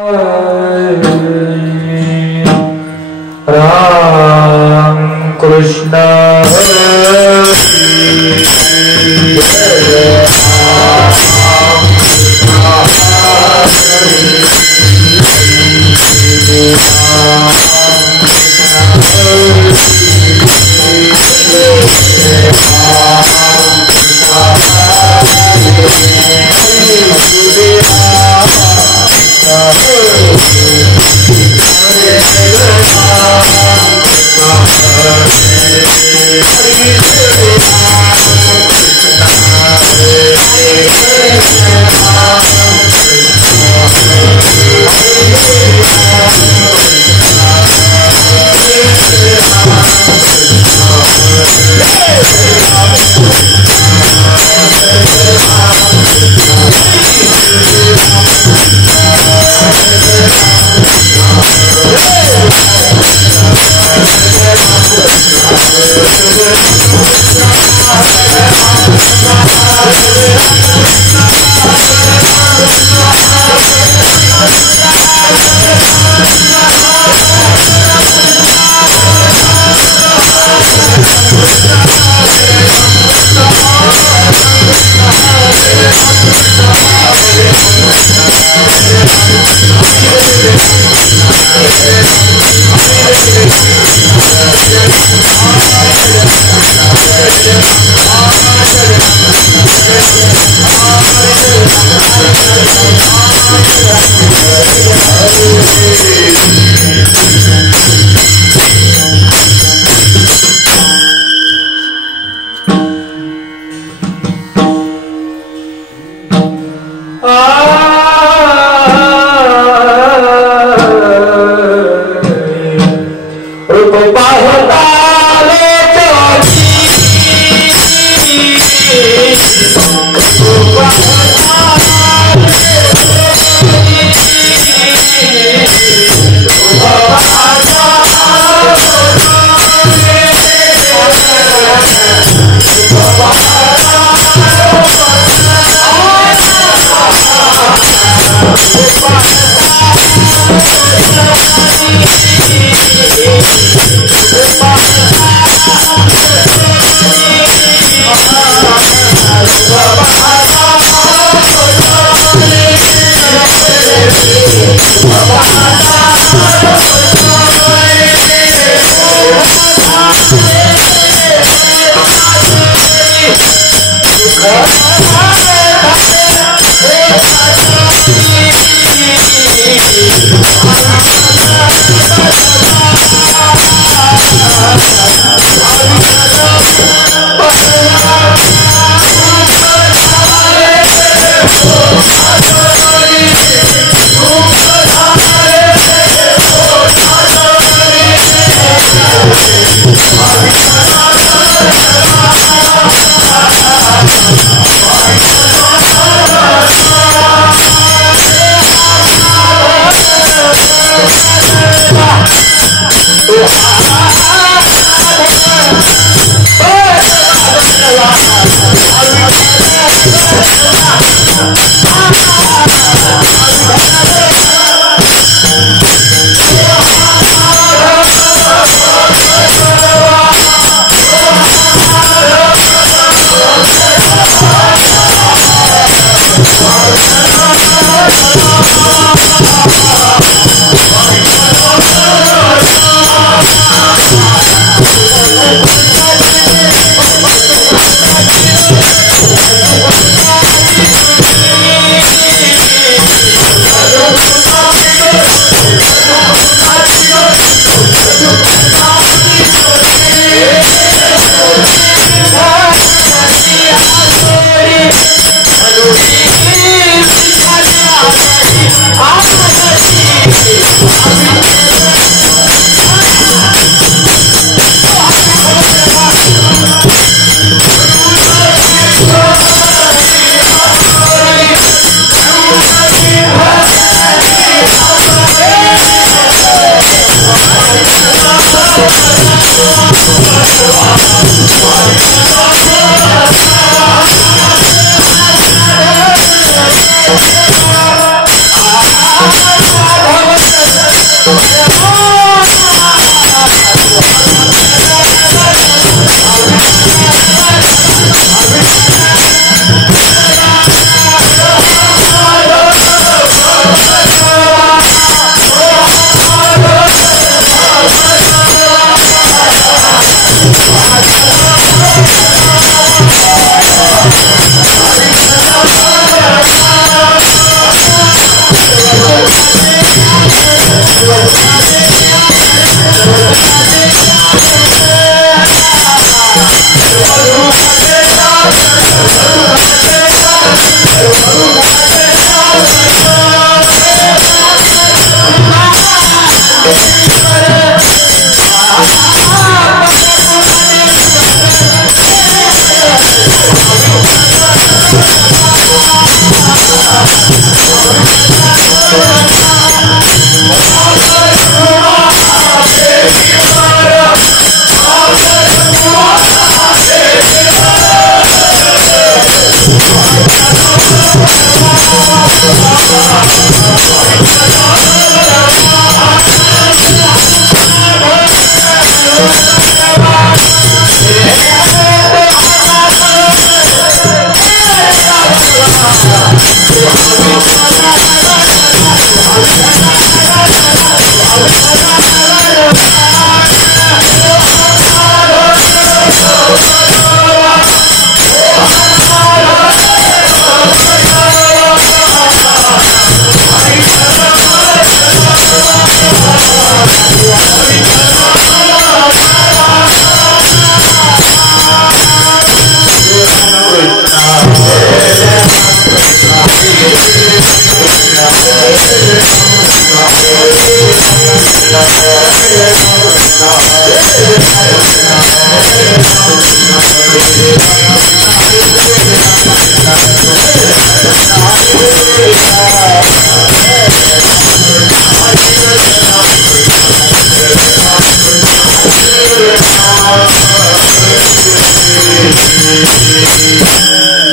राम कृष्ण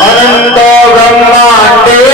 अनंत ब्रह्मांडे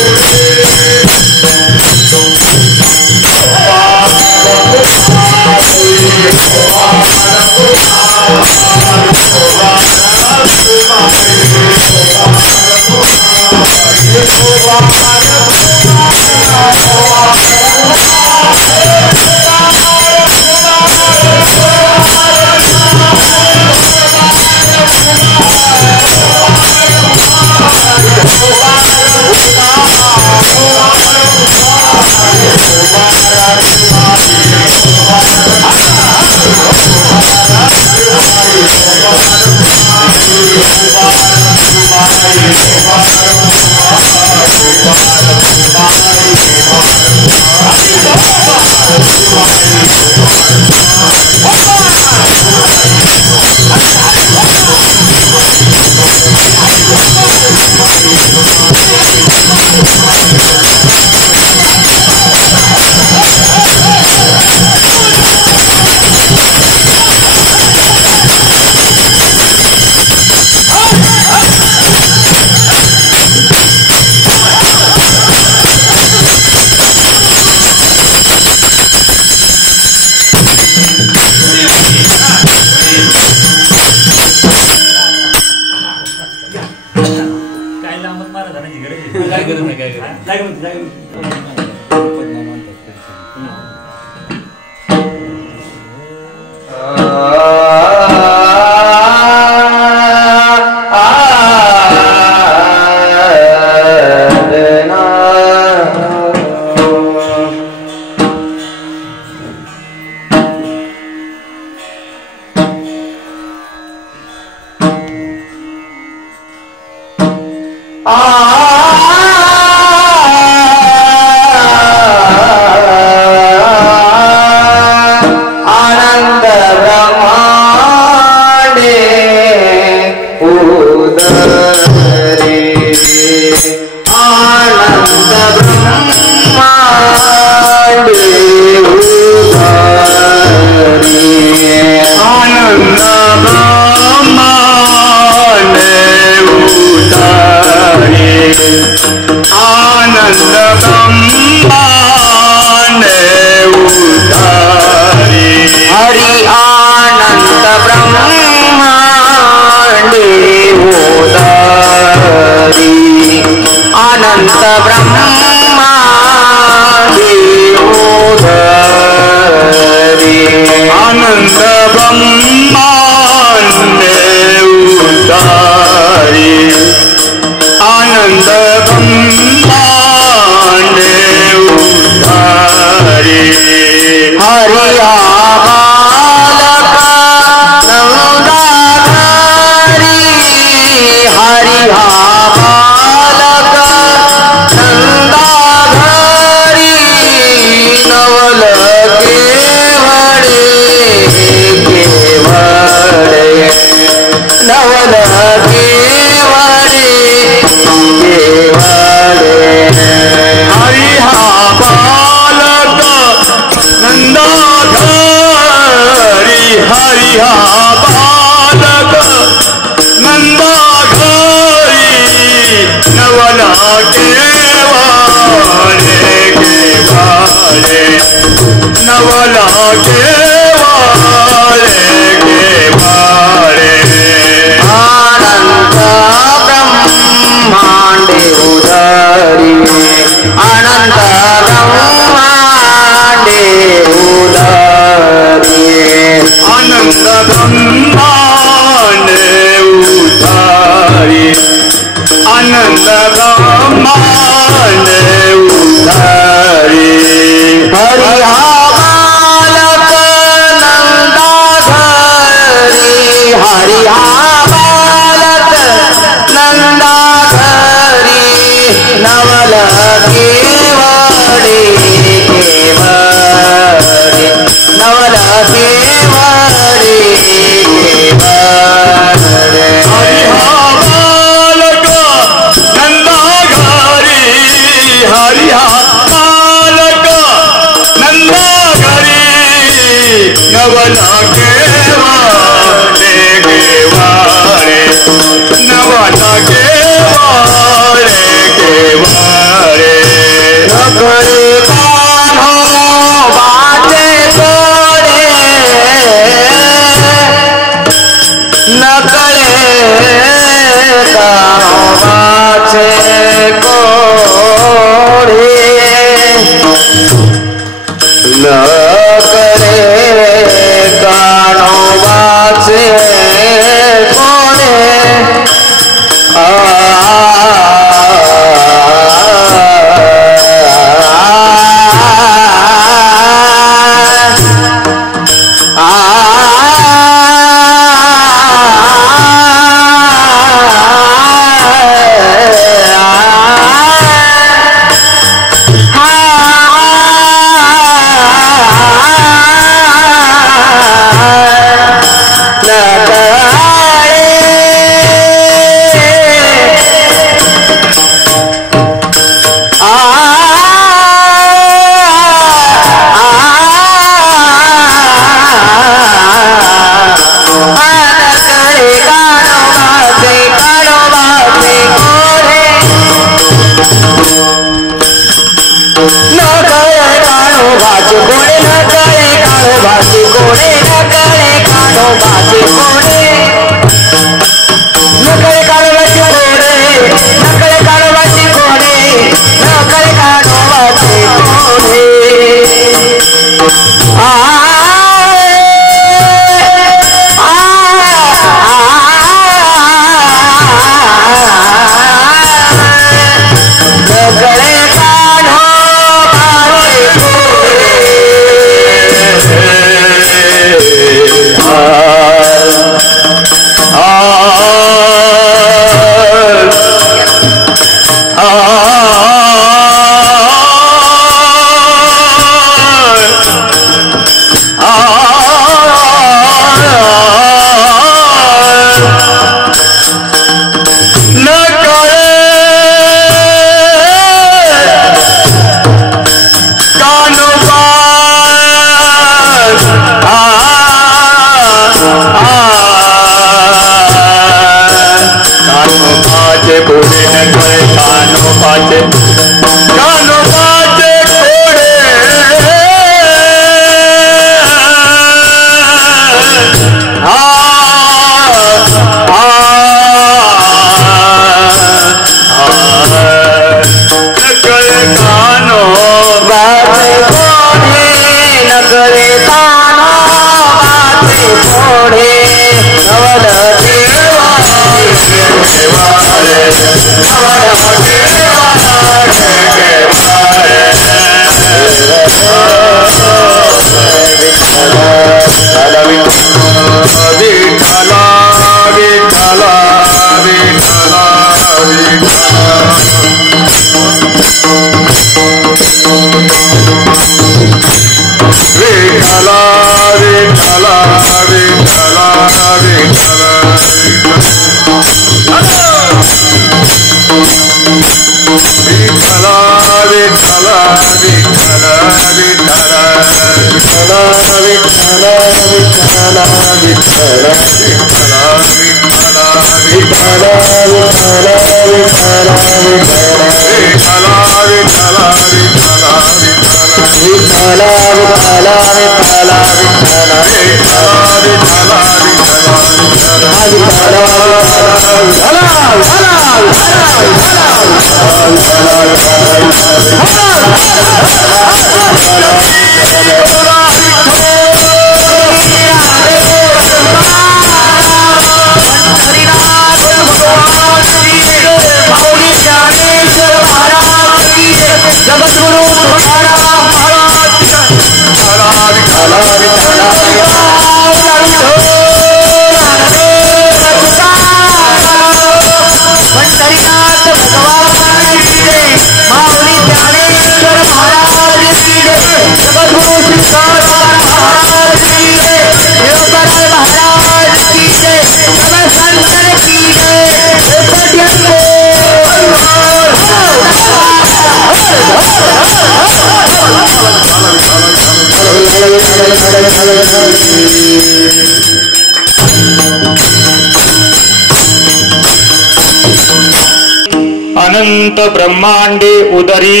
अनंत ब्रह्मांडे उदरी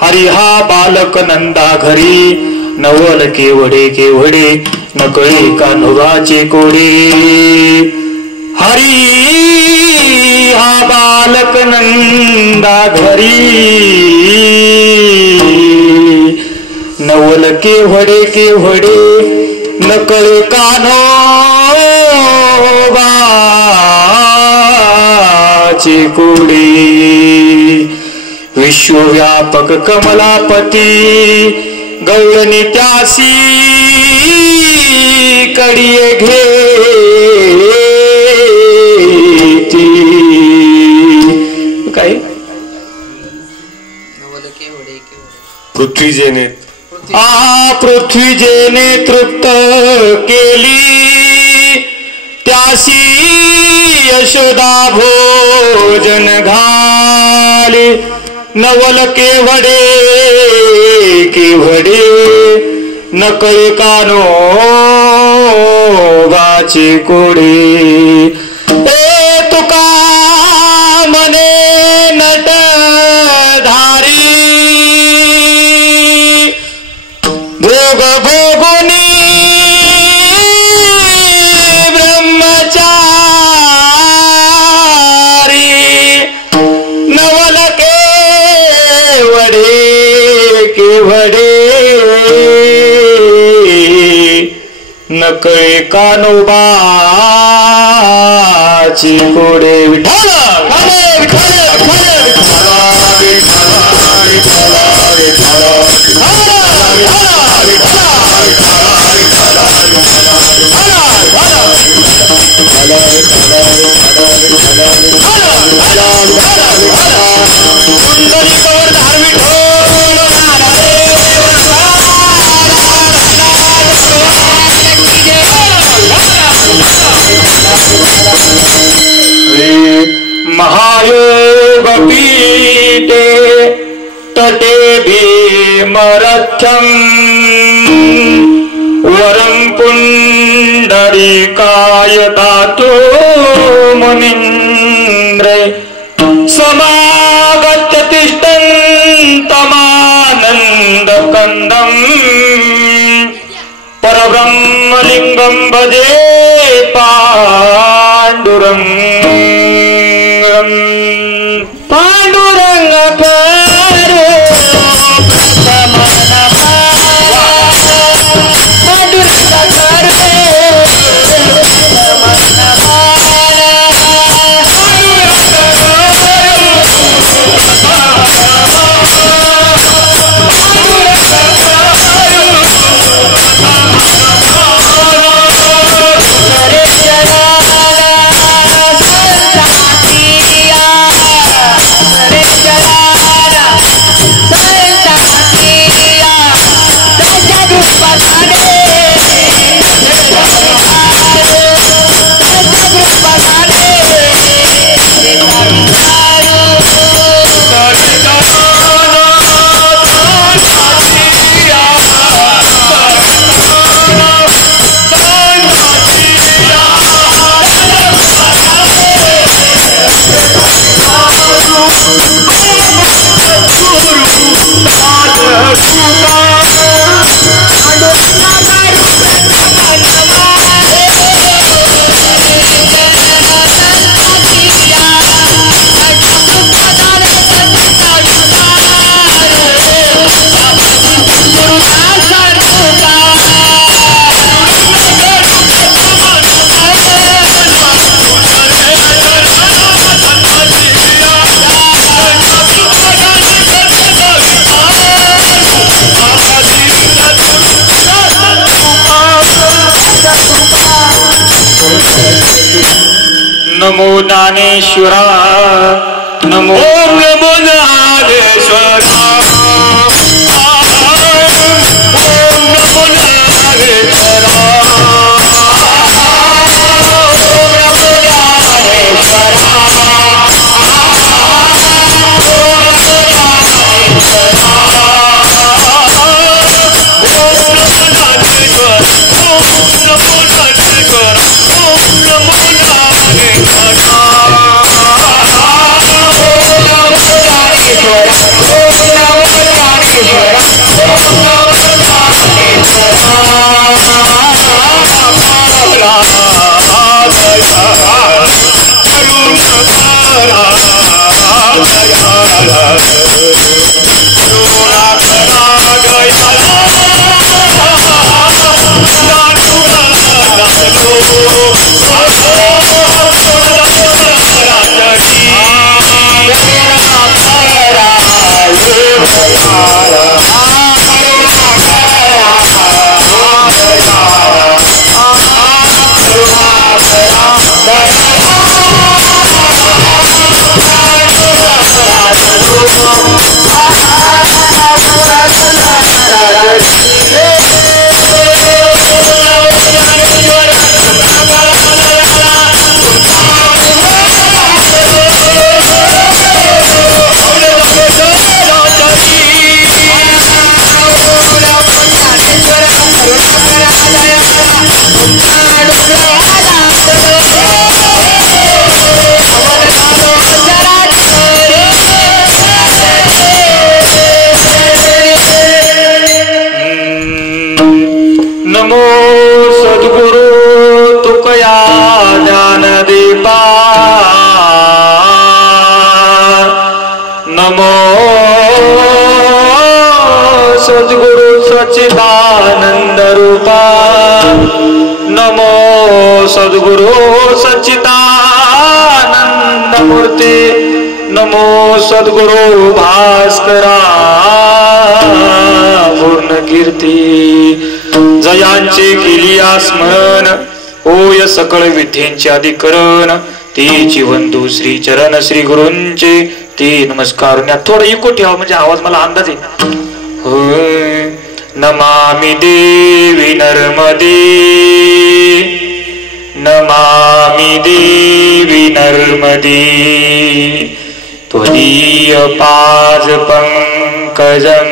हरिहा बालक नंदा घरी नवल केवडे नकळे कान्होबाचे कोडे हरी हा बालक नंदा घरी नवल केवडे नकळे कान्होबाचे कोडे विश्वव्यापक कमलापती गौळणी त्यासी कडिये घेती काय पृथ्वीजेने पृथ्वीजेने तृप्त केली त्यासी यशोदा भोजन घाली नवल केवडे नकळे कान्होबाचे कोडे ए तुका मने नटधारी भोग भोगुनी ब्रह्मचारी नवल केवडे नकळे कान्होबाचे कोडे विठ्ठल महायोग पीठे तटे भीमरथ्यं वरं पुण्डरीकाय दातु मुनीन्द्रे समागत्य तिष्ठन्तमानन्दकन्दम् परब्रह्मलिङ्गं भजे पाण्डुरङ्गम् पाण्डुरङ्ग करो पाण्डुरङ्ग करो नमो ज्ञानेश्वरा नमो ओम नमो ज्ञानेश्वरा नमो सद्गुरु तुकया ज्ञानदीपा नमो सद्गुरु सच्चिदानंद रूपा नमो सद्गुरु सच्चिदानंद मूर्ती नमो सद्गुरु भास्करा पूर्ण कीर्ती जयांचे केलिया स्मरण होय सकळ विद्येंचे अधिकरण तीची वंदू श्री चरण श्री गुरूंचे ते नमस्कार थोडं इको ठेवा म्हणजे आवाज मला अंदाज येईल होय नमामि देवी नर्मदे नमामि देवी नर्मदे त्वदीय पाद पंकजं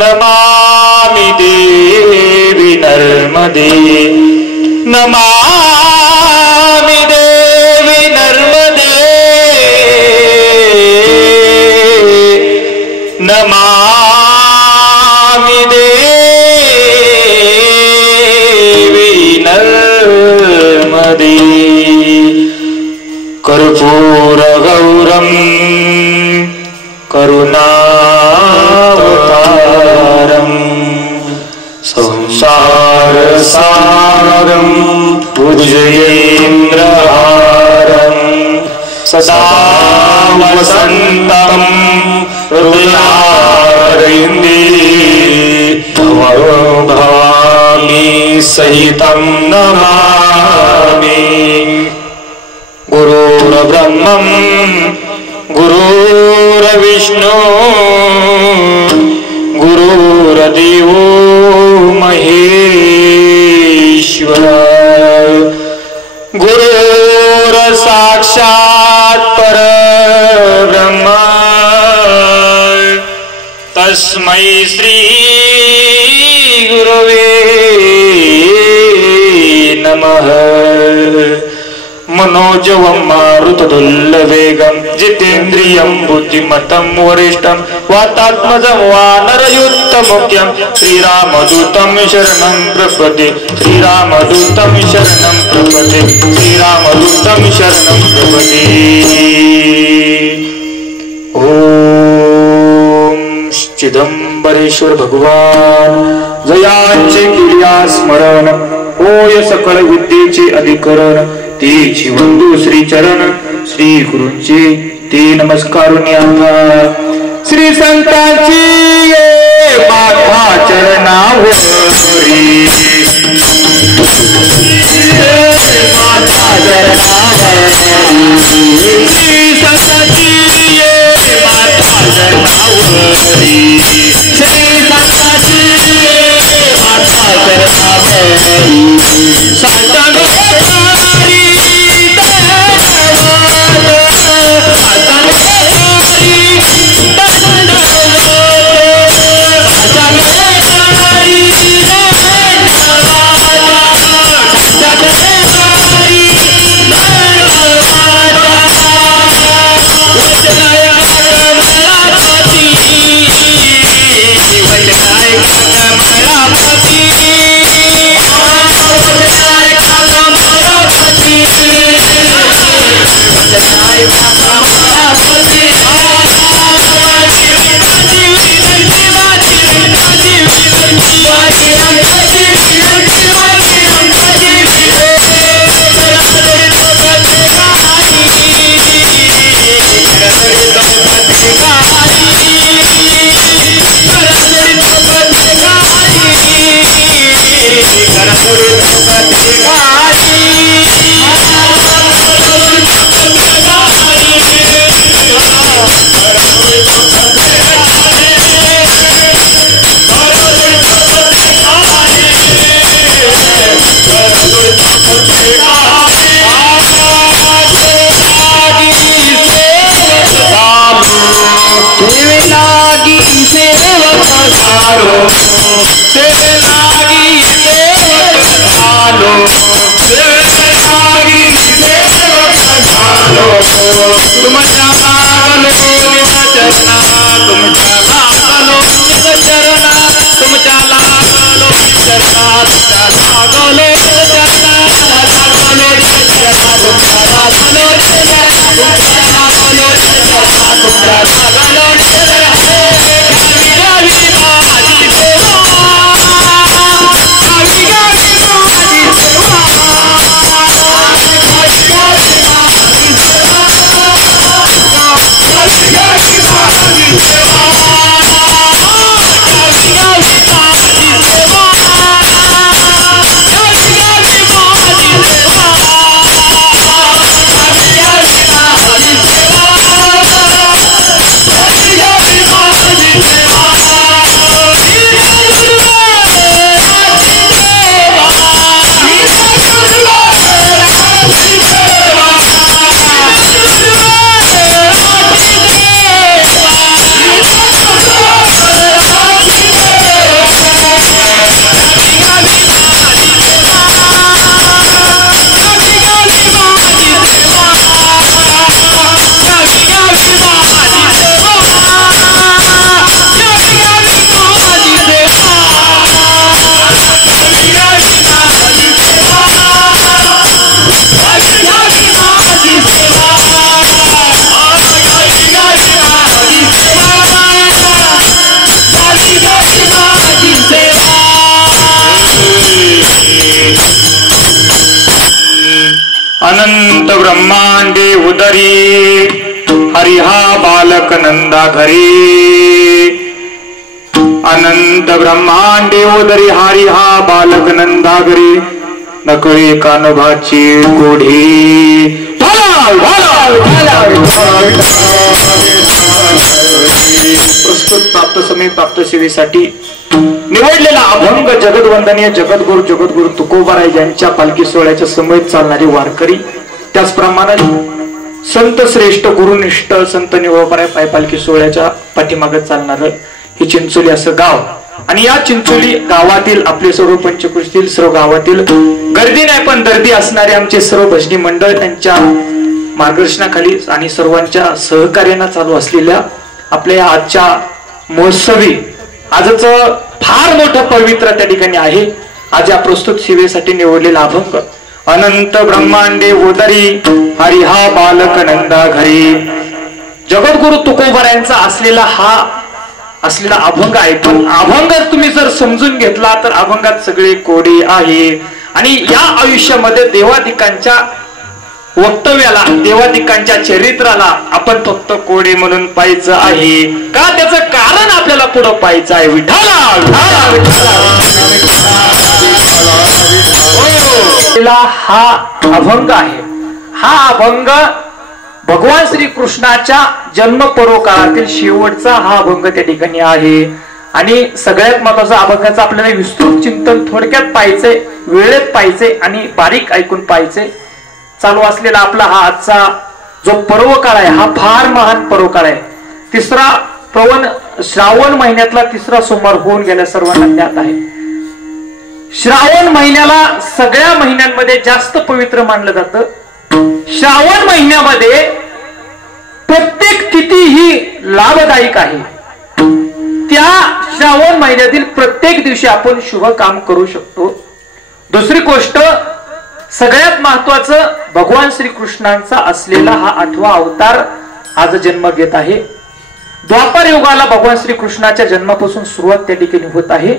नमामि देवी नर्मदे नमामि देवी नर्मदे नमामि देवी नर्मदे कर्पूर गौरम करुणावतारम् संसार सागरं पूजयेन्द्रहारं सदा वसन्तं हृदयारविन्दे भवामि सहितं नमामि गुरुर्ब्रह्मं गुरुर्विष्णु गुरुर्देवो महेश्वर गुरुर साक्षात् परब्रह्म तस्मै श्री गुरवे नमः मनोजवं मारुतदुल्लवेगं जितेन्द्रियं बुद्धिमतं वरिष्ठं वातात्मजं वानरयुक्तमुख्यं श्रीरामदूतं शरणं प्रपदे श्रीरामदूतं शरणं प्रपदे श्रीरामदूतं शरणं प्रपदे ओम चिदंबरेश्वर भगवान जयांचे केलिया स्मरण होय सकळ विद्येचे अधिकरण तेची वंदू श्री चरण श्री गुरूंचे ते नमस्कारुण्या श्री संतांची माथा चरणावरी माथा चरणावरी अनंत ब्रह्मांडे उदरी हरिहा बालक नंदा घरी अनंत ब्रह्मांडे उदरी हरिहा बालक नंदा घरी नकळी कानोबाची कोढी प्रस्तुत प्राप्त समय प्राप्त सेवेसाठी निवडलेला अभंग जगदवंदनीय जगद्गुरु तुकोबाराय यांच्या पालखी सोहळ्याच्या समयेत चालणारे वारकरी, त्याचप्रमाणे संत श्रेष्ठ गुरुनिष्ठ संत निवडणाऱ्या पाय पालखी सोहळ्याच्या पाठीमागे चालणार हे चिंचोली असं गाव, आणि या चिंचोली गावातील आपले सर्व पंचकृषीतील सर्व गावातील गर्दी नाही पण दर्दी असणारे आमचे सर्व भजनी मंडळ त्यांच्या मार्गदर्शनाखाली आणि सर्वांच्या सहकार्याने चालू असलेल्या आपल्या आजच्या महोत्सवी आजच फार मोठं पवित्र त्या ठिकाणी आहे. आज या प्रस्तुत सेवेसाठी निवडलेला अभंग अनंत ब्रह्मांडे उदरी हरिहा बालक नंदा घरी जगद्गुरु तुकोबारायांचा असलेला अभंग आहे. पण अभंग तुम्ही जर समजून घेतला तर अभंगात सगळे कोडे आहे, आणि या आयुष्यामध्ये देवादिकांच्या वक्तव्याला देवादिकांच्या चरित्राला आपण फक्त कोडे म्हणून पाहायचं आहे का, त्याचं कारण आपल्याला पुढं पाहायचं आहे. हा अभंग आहे. हा अभंग भगवान श्रीकृष्णाच्या जन्म पर्व काळातील शेवटचा हा अभंग त्या ठिकाणी आहे. आणि सगळ्यात महत्वाचा अभंगाचं आपल्याला विस्तृत चिंतन थोडक्यात पाहायचंय, वेळेत पाहायचंय आणि बारीक ऐकून पाहायचंय. चालू असलेला आपला हा आजचा जो पर्व काळ आहे हा फार महान पर्व काळ आहे. तिसरा श्रावण महिन्यातला तिसरा सोमवार होऊन गेल्या सर्वांना ज्ञात आहे. श्रावण महिन्याला सगळ्या महिन्यांमध्ये जास्त पवित्र मानलं जातं. श्रावण महिन्यामध्ये प्रत्येक तिथी ही लाभदायक आहे. त्या श्रावण महिन्यातील प्रत्येक दिवशी आपण शुभ काम करू शकतो. दुसरी गोष्ट सगळ्यात महत्वाचं, भगवान श्रीकृष्णांचा असलेला हा 8वा अवतार आज जन्म घेत आहे. द्वापार युगाला भगवान श्रीकृष्णाच्या जन्मापासून सुरुवात त्या ठिकाणी होत आहे.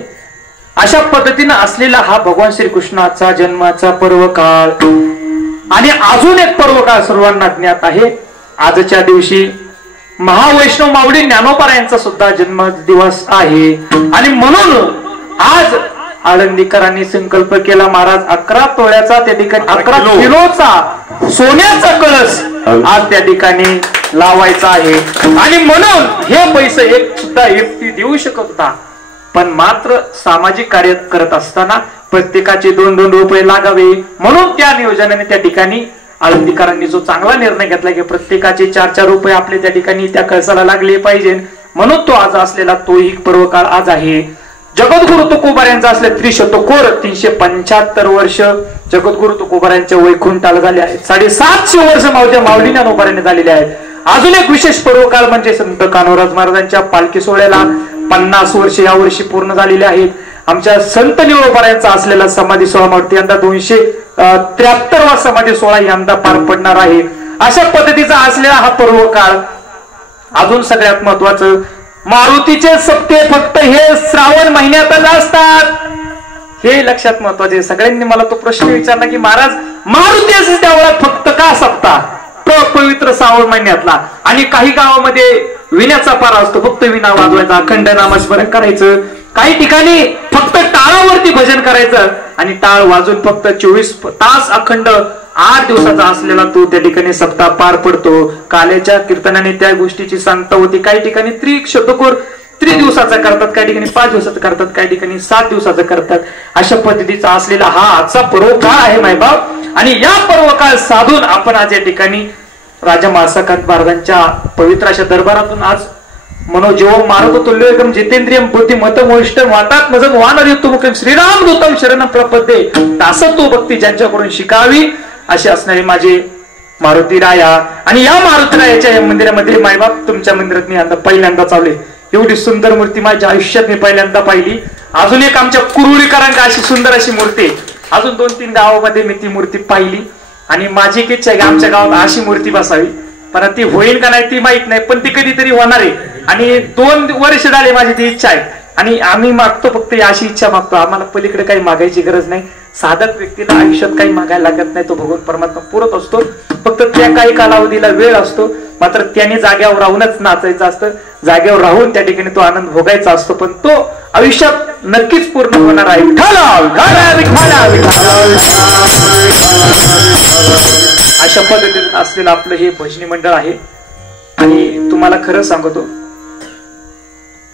अशा पद्धतीने असलेला हा भगवान श्रीकृष्णाचा जन्माचा पर्व काळ. आणि अजून एक पर्व काळ सर्वांना ज्ञात आहे. आजच्या दिवशी महावैष्णव माऊली ज्ञानोबा यांचा सुद्धा जन्म दिवस आहे. आणि म्हणून आज आळंदीकरांनी संकल्प केला, महाराज 11 तोळ्याचा त्या ठिकाणी 11 किलोचा सोन्याचा कळस आज त्या ठिकाणी लावायचा आहे. आणि म्हणून हे पैसे एक सुद्धा व्यक्ती देऊ शकत होता, पण मात्र सामाजिक कार्य करत असताना प्रत्येकाचे 2-2 रुपये लागावे म्हणून त्या नियोजनाने त्या ठिकाणी आळंदीकरांनी जो चांगला निर्णय घेतला की प्रत्येकाचे 4-4 रुपये आपले त्या ठिकाणी त्या कळसाला लागले पाहिजे. म्हणून तो आज असलेला तोही पर्व काळ आज आहे. जगद्गुरु तुकोबार यांचा असले त्रिशतकोर 375 वर्ष जगद्गुरु तुकोबार यांच्या वैकुंठाला झाले आहेत. 750 वर्ष माऊली ज्ञानोबा यांनी झालेले आहेत. अजून एक विशेष पर्व काळ म्हणजे संत कान्होराज महाराजांच्या पालखी सोहळ्याला 50 वर्ष या वर्षी पूर्ण झालेले आहेत. आमच्या संत निळोबा यांचा असलेला समाधी सोहळा मूर्ती यंदा 273वा समाधी सोहळा यंदा पार पडणार आहे. अशा पद्धतीचा असलेला हा पर्व काळ. अजून सगळ्यात महत्वाचं, मारुतीचे सप्ते फक्त हे श्रावण महिन्यातच असतात, हे लक्षात महत्वाचे. सगळ्यांनी मला तो प्रश्न विचारला की महाराज मारुतीचे देवळात फक्त का सप्ताह पवित्र श्रावण महिन्यातला. आणि काही गावामध्ये विण्याचा पारा असतो, फक्त विणा वाजवायचा, अखंड नामस्मरण करायचं. काही ठिकाणी फक्त टाळावरती भजन करायचं आणि टाळ वाजून फक्त 24 तास अखंड 8 दिवसाचा असलेला तो त्या ठिकाणी सप्ताह पार पडतो. काल्याच्या कीर्तनाने त्या गोष्टीची सांगता होती. काही ठिकाणी त्रिशतकोर 3 दिवसाचा करतात, काही ठिकाणी 5 दिवसाचा करतात, काही ठिकाणी 7 दिवसाचा करतात. अशा पद्धतीचा असलेला हा आजचा पर्व काळ आहे मायबाप. आणि या पर्व काळ साधून आपण आज या ठिकाणी राजा माळसाकांत महाराजांच्या पवित्र अशा दरबारातून आज मनोजीव मारत तुल्य एकदम जितेंद्रियम बुद्धी मतम वरिष्ठम वातात मजन वानरयुक्तमुखम श्रीराम दूतम शरणम प्रपद्ये दासत्व भक्ती ज्यांच्याकडून शिकावी असे असणारे माझे मारुती राया. आणि या मारुती रायाच्या या मंदिरामध्ये मायबाप तुमच्या मंदिरात मी आता पहिल्यांदा चालले. एवढी सुंदर मूर्ती माझ्या आयुष्यात मी पहिल्यांदा पाहिली. अजून एक आमच्या कुरुळीकरांना अशी सुंदर अशी मूर्ती, अजून 2-3 गावामध्ये मी ती मूर्ती पाहिली. आणि माझी एक इच्छा आहे की आमच्या गावात अशी मूर्ती बसावी, पण ती होईल का नाही ती माहित नाही, पण ती कधीतरी होणार आहे. आणि 2 वर्ष झाले माझी ती इच्छा आहे. आणि आम्ही मागतो फक्त अशी इच्छा मागतो, आम्हाला पलीकडे काही मागायची गरज नाही. साधक व्यक्तीला आयुष्यात काही मागायला लागत नाही, तो भगवान परमात्मा पुरत असतो. फक्त त्या काही कालावधीला वेळ असतो, मात्र त्याने जाग्यावर राहूनच नाचायचं असतं, जाग्यावर राहून त्या ठिकाणी तो आनंद भोगायचा असतो, पण तो आयुष्यात नक्कीच पूर्ण होणार आहे. अशा पद्धतीने असलेलं आपलं हे भजनी मंडळ आहे. आणि तुम्हाला खरं सांगतो,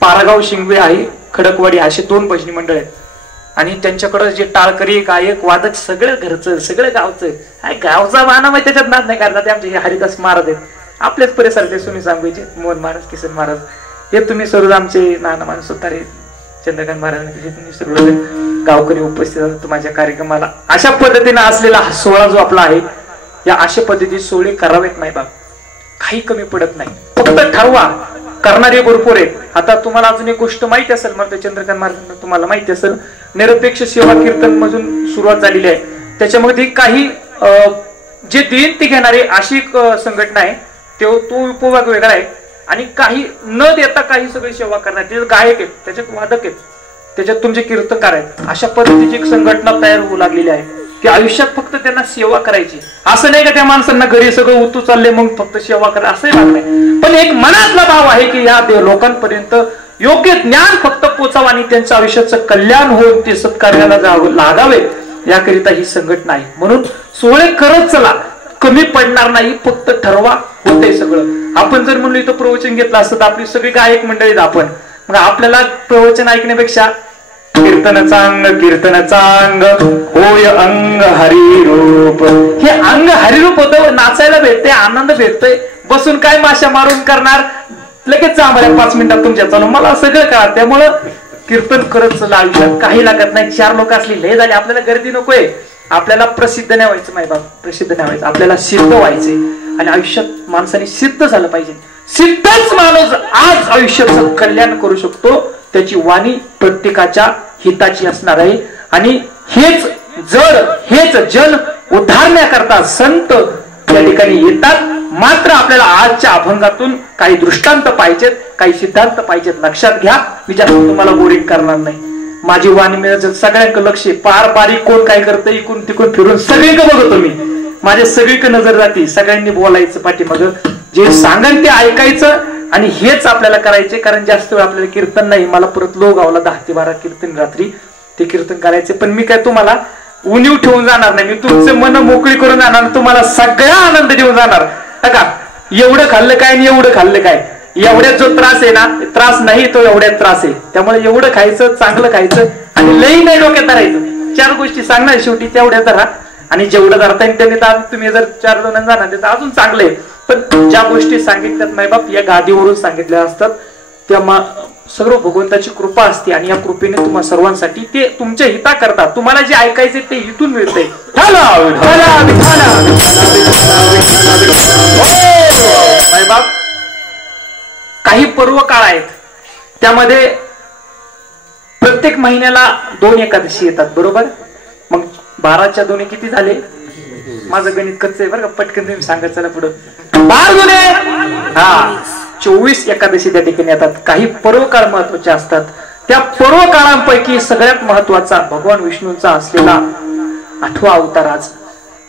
पारागाव शिंगवे आहे, खडकवाडी असे 2 भजनी मंडळ आहेत. आणि त्यांच्याकडे जे टाळकरी गायक वादक सगळं घरचं सगळं गावचं गावचा माना माहिती त्याच्यात नाद नाही करतात. ते आमचे हरिदास महाराज आहेत, आपल्याच परिसरातले सुनी सांगवीचे मोहन महाराज, किसन महाराज, हे तुम्ही सर्व आमचे नाना माणूस सुतारे चंद्रकांत महाराज, तुम्ही सर्व गावकरी उपस्थित असतो माझ्या कार्यक्रमाला. अशा पद्धतीने असलेला हा सोहळा जो आपला आहे, या अशा पद्धतीचे सोहळे करावेत नाही बाब, काही कमी पडत नाही. फक्त ठरवा, करणारे भरपूर आहेत. आता तुम्हाला अजून एक गोष्ट माहिती असेल, मला चंद्रकांत महाराजांना तुम्हाला माहिती असेल, निरपेक्ष सेवा कीर्तन मधून सुरुवात झालेली आहे. त्याच्यामध्ये काही जे देईन ते घेणारे अशी एक संघटना आहे, तो उपभाग वेगळा आहे. आणि काही न देता काही सगळी सेवा करणार, त्याच्यात गायक आहेत, त्याच्यात वादक आहेत, त्याच्यात तुमचे कीर्तनकार आहेत. अशा पद्धतीची एक संघटना तयार होऊ लागलेली आहे की आयुष्यात फक्त त्यांना सेवा करायची. असं नाही का त्या माणसांना घरी सगळं उतू चालले मग फक्त सेवा करा, असंही भाग नाही. पण एक मनातला भाव आहे की या लोकांपर्यंत योग्य ज्ञान फक्त पोचावं आणि त्यांच्या आयुष्याचं कल्याण होऊन ते सत्कार्याला लागावे, याकरिता ही संघटना आहे. म्हणून सोहळे करत चला. कमी पडणार नाही, फक्त ठरवा, होतंय सगळं. आपण जर म्हणलो इथं प्रवचन घेतलं असतं तर आपली सगळी गायक मंडळीत आपण, मग आपल्याला प्रवचन ऐकण्यापेक्षा कीर्तन चांग होय अंग हरिरूप, हे अंग हरिरूप होतं, नाचायला भेटते, आनंद भेटतोय. बसून काय माशा मारून करणार, लगेच जा मला 5 मिनिटात तुमच्या चालू, मला सगळं कळतं. त्यामुळं कीर्तन करत चला, आयुष्यात काही लागत नाही. 4 लोक असली लय झाली, आपल्याला गर्दी नकोय. आपल्याला प्रसिद्ध नाही व्हायचं माय बाप, प्रसिद्ध नाही व्हायचं, आपल्याला सिद्ध व्हायचंय. आणि आयुष्यात माणसाने सिद्ध झालं पाहिजे. सिद्धच माणूस आज आयुष्याचं कल्याण करू शकतो. त्याची वाणी प्रत्येकाच्या हिताची असणार आहे. आणि हेच जन उद्धारण्याकरता संत त्या ठिकाणी येतात. मात्र आपल्याला आजच्या अभंगातून काही दृष्टांत पाहिजेत, काही सिद्धांत पाहिजेत. लक्षात घ्या, मी जास्त तुम्हाला बोरिंग करणार नाही. माझी वाणी मिळत सगळ्यांकडे लक्ष, पार बारीक कोण काय करतं इकून तिकून फिरून सगळीकडे बघतो मी, माझ्या सगळीकडे नजर जाते. सगळ्यांनी बोलायचं पाठीमाग, जे सांगन ते ऐकायचं. आणि हेच आपल्याला करायचे, कारण जास्त वेळ आपल्याला कीर्तन नाही. मला परत लोगावला 10 ते 12 कीर्तन रात्री, ते कीर्तन करायचे. पण मी काय तुम्हाला उणीव ठेवून जाणार नाही, मी तुमचे मन मोकळी करून जाणार, तुम्हाला सगळा आनंद देऊन जाणार. का एवढं खाल्लं काय आणि एवढं खाल्लं काय, एवढ्यात जो त्रास आहे ना, त्रास नाही तो एवढ्यात त्रास आहे. त्यामुळे एवढं खायचं, चांगलं खायचं आणि लई नाही डोक्यात धरायचं. 4 गोष्टी सांगणार शेवटी, तेवढ्या धरा. आणि जेवढं धरता येईल त्यांनी तर तुम्ही जर 4 जण जाणार तर अजून चांगलं आहे. पण ज्या गोष्टी सांगितल्यात मायबाप या गादीवरून सांगितल्या असतात, त्या सर्व भगवंताची कृपा असते. आणि या कृपेने तुम्हा सर्वांसाठी ते तुमच्या हिता करतात. तुम्हाला जे ऐकायचे ते इथून मिळतंय. मायबाप काही पर्व काळ आहेत, त्यामध्ये प्रत्येक महिन्याला 2 एकादशी येतात, बरोबर. मग 12च्या 2 किती झाले, माझं गणित कच्चं आहे बरं का, पटकन तुम्ही सांगत चला पुढं. 24 एकादशी त्या ठिकाणी येतात. काही पर्व काळ महत्वाचे असतात. त्या पर्व काळांपैकी सगळ्यात महत्वाचा भगवान विष्णूंचा असलेला 8वा अवतार आज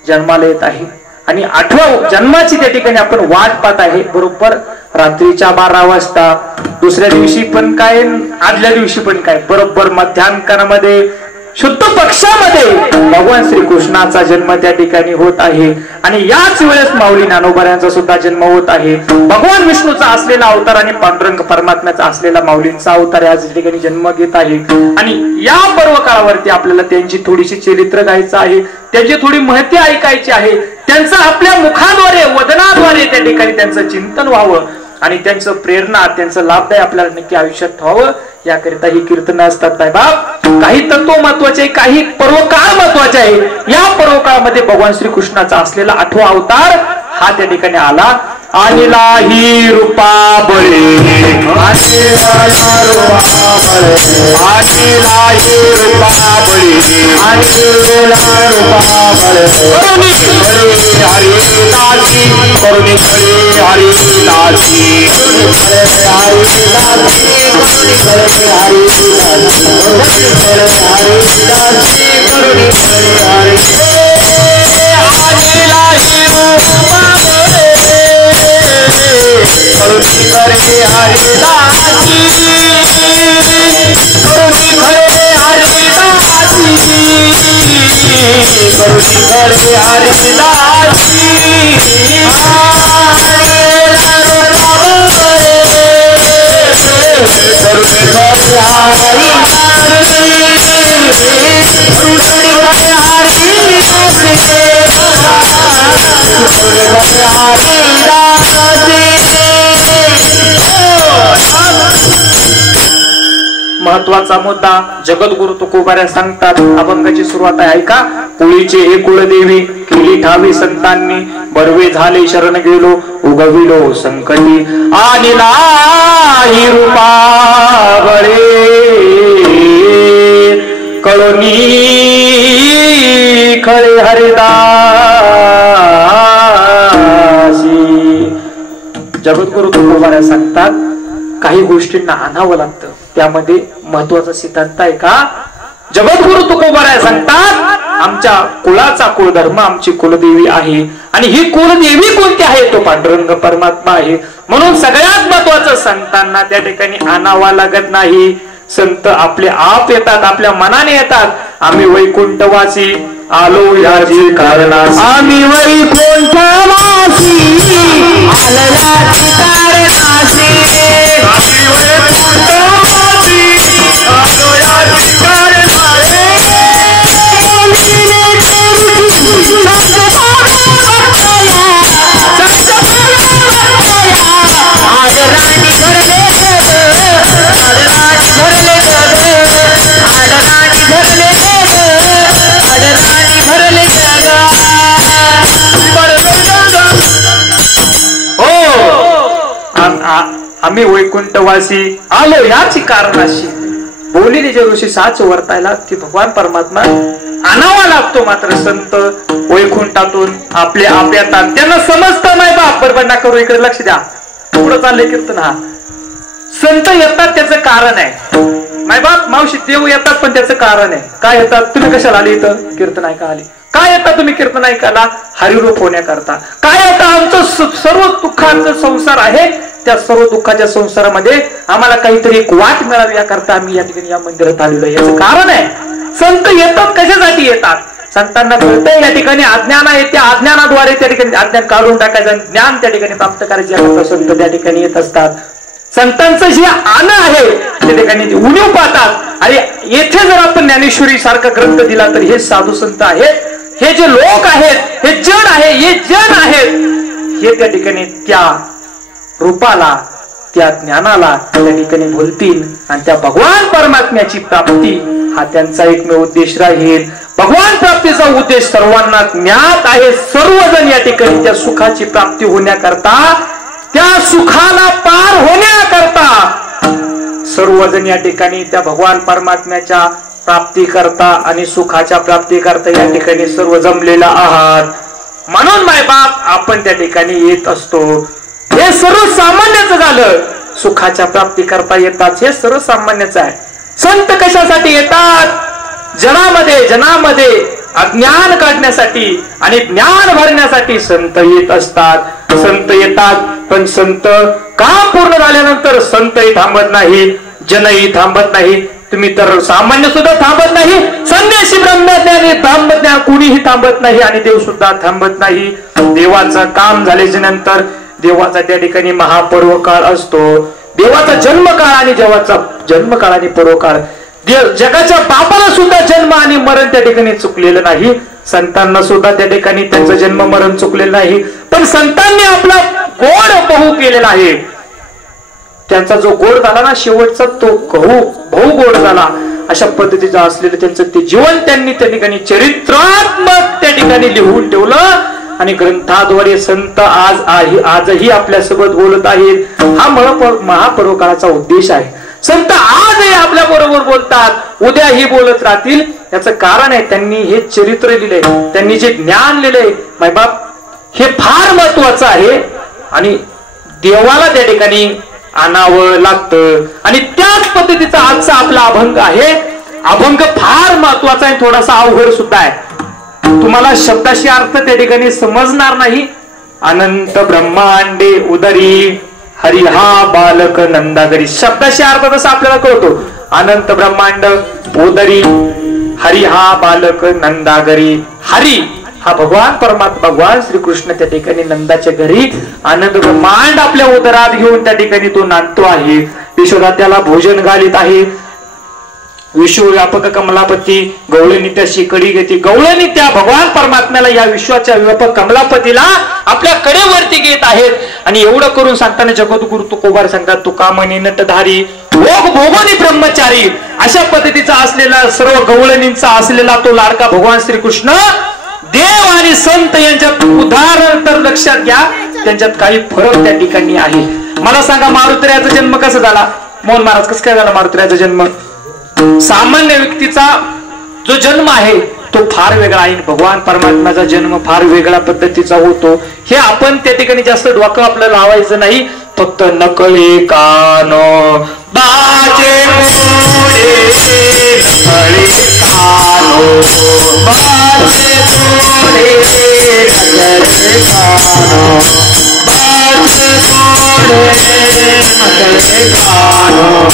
जन्माला येत आहे. आणि 8व्या जन्माची त्या ठिकाणी आपण वाट पाहत आहे. बरोबर रात्रीच्या 12 वाजता, दुसऱ्या दिवशी पण काय, आदल्या दिवशी पण काय, बरोबर मध्यान्कामध्ये शुद्ध पक्षामध्ये भगवान श्रीकृष्णाचा जन्म त्या ठिकाणी होत आहे. आणि याच वेळेस माऊली ज्ञानोबा सुद्धा जन्म होत आहे. भगवान विष्णूचा असलेला अवतार आणि पांडुरंग परमात्म्याचा असलेला माऊलींचा अवतार या ठिकाणी जन्म घेत आहे. आणि या पर्व काळावरती आपल्याला त्यांची थोडीशी चरित्र गायचं आहे, त्यांची थोडी माहिती ऐकायची आहे. त्यांचं आपल्या मुखाद्वारे, वदनाद्वारे त्या ठिकाणी त्यांचं चिंतन व्हावं आणि त्यांचं प्रेरणा, त्यांचं लाभदायी आपल्याला नक्की आयुष्यात व्हावं, याकरिता ही कीर्तन असतात. बाप काही तत्व महत्वाचे, काही पर्वकाळ महत्वाचे आहे. या पर्वकाळामध्ये भगवान श्रीकृष्णाचा असलेला 8वा अवतार हा त्या ठिकाणी आला. आणिला ही रूपा बळे, आणिला ही रूपा बळे, आणिला ही रूपा बळे, आणिला रूपा बळे, करुणी बळे हरिदासी, करुणी बळे हरिदासी, करुणी बळे हरिदासी, करुणी बळे हरिदासी, करुणी बळे हरिदासी, आणिला ही रूपा बळे, करुणी बळे हरिदासी, करुणी बळे हरिदासी, करुणी बळे हरिदासी, महत्वाचा मुद्दा जगद्गुरु तुकोबाऱ्या सांगतात. अभंगाची सुरुवात आहे, ऐका. कुळीचे हे कुळदेवी, केली ठावी संतांनी, बडवे झाले शरण गेलो, उगविलो संकटी, आणिला ही रूपा बळे, कळोनी खळे हरिदासी. जगद्गुरु तुकोबाऱ्या सांगतात काही गोष्टींना आणावं लागतं, त्यामध्ये महत्वाचा सिद्धांत आहे का. जगद्गुरु तुकोबाऱ्या सांगतात आमच्या कुळाचा कुळधर्म आमची कुलदेवी आहे. आणि ही कुलदेवी कोणती आहे, तो पांडुरंग परमात्मा आहे. म्हणून सगळ्यात महत्वाचं संतांना त्या ठिकाणी आणावा लागत नाही. संत आपले आप येतात, आपल्या मनाने येतात. आम्ही वैकुंठवासी आलो याची कारणास, आम्ही वैकुंठ आम्ही वैकुंठवासी आलो याची कारणाशी बोलिले जे ऋषी साच वर्तायला ती भगवान परमात्मा आणावा लागतो. मात्र संत वैकुंठातून आपले आप येतात. त्यांना समजतं नाही बाप बडबड करू, इकडे लक्ष द्या, पुढं चाललंय कीर्तन. हा संत येतात त्याचं कारण आहे. माय बाप मावशी देव येतात पण त्याचं कारण आहे. काय येतात? तुम्ही कशाला आले इथं कीर्तन ऐका आले? काय येतात तुम्ही कीर्तन ऐकायला? हरिरूप होण्याकरता. काय येतं? आमचं सर्व दुःखांचा संसार आहे, त्या सर्व दुःखाच्या संसारामध्ये आम्हाला काहीतरी एक वाट मिळावी याकरता आम्ही या ठिकाणी या मंदिरात आलेलो आहे. याचं कारण आहे. संत येतात कशासाठी येतात? संतांना कळतंय या ठिकाणी अज्ञान आहे, त्या अज्ञानाद्वारे त्या ठिकाणी अज्ञान काढून टाकायचं, ज्ञान त्या ठिकाणी प्राप्त करायचे याकरता संत त्या ठिकाणी येत असतात. संतांचं जे आण आहे त्या ठिकाणी उणीव पाहतात. आणि येथे जर आपण ज्ञानेश्वरी सारखा ग्रंथ दिला तर हे साधू संत आहेत, हे जे लोक आहेत, हे जन आहे, हे जन आहेत, हे त्या ठिकाणी त्या रूपाला, त्या ज्ञानाला त्या ठिकाणी बोलतील आणि त्या भगवान परमात्म्याची प्राप्ती हा त्यांचा एकमेव उद्देश राहील. भगवान प्राप्तीचा उद्देश सर्वांना ज्ञात आहे. सर्वजण या ठिकाणी त्या सुखाची प्राप्ती होण्याकरता, त्या सुखाला पार होण्याकरता सर्वजण या ठिकाणी त्या भगवान परमात्म्याच्या प्राप्ती करता आणि सुखाच्या प्राप्ती करता या ठिकाणी सर्व जमलेला आहात. म्हणून माय बाप आपण त्या ठिकाणी येत असतो. हे सर्वसामान्यच झालं. सुखाच्या प्राप्ती करता येतात हे सर्वसामान्यच आहे. संत कशासाठी येतात? जनामध्ये अज्ञान काढण्यासाठी आणि ज्ञान भरण्यासाठी संत येत असतात. संत येतात पण संत काम पूर्ण झाल्यानंतर संतही थांबत नाही, जनही थांबत नाही. तुम्ही तर सामान्य सुद्धा थांबत नाही, संन्यासी ब्रह्मज्ञानी थांबत नाही, कुणीही थांबत नाही आणि देव सुद्धा थांबत नाही. देवाचं काम झाल्याच्या नंतर देवाचा त्या ठिकाणी महापर्व काळ असतो. देवाचा जन्मकाळ आणि देवाचा जन्मकाळ आणि पर्वकाळ. जगाच्या बापाला सुद्धा जन्म आणि मरण त्या ठिकाणी चुकलेलं नाही. संतांना सुद्धा त्या ठिकाणी त्यांचं जन्म मरण चुकलेलं नाही. पण संतांनी आपला गोड बहु केलेला आहे. त्यांचा जो गोड झाला ना शेवटचा तो बहु गोड झाला. अशा पद्धतीचं असलेलं त्यांचं ते जीवन त्यांनी त्या ठिकाणी चरित्रात्मक त्या ठिकाणी लिहून ठेवलं आणि ग्रंथाद्वारे संत आजही आपल्या सोबत बोलत आहेत. हा महापर्व काळाचा उद्देश आहे. संत आजही आपल्या बरोबर बोलतात, उद्याही बोलत राहतील. याचं कारण आहे त्यांनी हे चरित्र लिहिलंय, त्यांनी जे ज्ञान लिहिलंय मायबाप हे फार महत्वाचं आहे आणि देवाला त्या ठिकाणी आणावं लागतं. आणि त्याच पद्धतीचा आजचा आपला अभंग आहे. अभंग फार महत्वाचा आहे, थोडासा अवघड सुद्धा आहे. तुम्हाला शब्दाशी अर्थ त्या ठिकाणी समजणार नाही. अनंत ब्रह्मांडे उदरी हरी हा बालक नंदागरी. शब्दाशी अर्थ तसा आपल्याला कळतो. अनंत ब्रह्मांड उदरी हरी हा बालक नंदागरी. हरी हा भगवान परमात्मा भगवान श्रीकृष्ण त्या ठिकाणी नंदाच्या घरी आनंद ब्रह्मांड आपल्या उदरात घेऊन त्या ठिकाणी तो नांदतो आहे. यशोदा त्याला भोजन घालीत आहे. विश्वव्यापक कमलापती गवळणी त्याशी कडी घेते. गवळणी त्या भगवान परमात्म्याला या विश्वाच्या व्यापक कमलापतीला आपल्या कडेवरती घेत आहेत. आणि एवढं करून सांगताना जगद्गुरु तुकोबार सांगतात, तुका म्हणे नटधारी भोग भोगोनी ब्रह्मचारी. अशा पद्धतीचा असलेला सर्व गवळणींचा असलेला तो लाडका भगवान श्रीकृष्ण देव आणि संत यांच्यात उदाहरण तर लक्षात घ्या, त्यांच्यात काही फरक त्या ठिकाणी आहे. मला सांगा मारुतीरायाचा जन्म कसा झाला? मोहन महाराज कसं काय झाला मारुतीरायाचा जन्म? सामान्य व्यक्तीचा जो जन्म आहे तो फार वेगळा आहे. भगवान परमात्म्याचा जन्म फार वेगळ्या पद्धतीचा होतो. हे आपण त्या ठिकाणी जास्त डोकं आपल्याला लावायचं नाही. फक्त नकळे कान बाजे मोरे नकळे कानो बाजे मोरे नकळे कानो बाजे मोरे नकळे कानो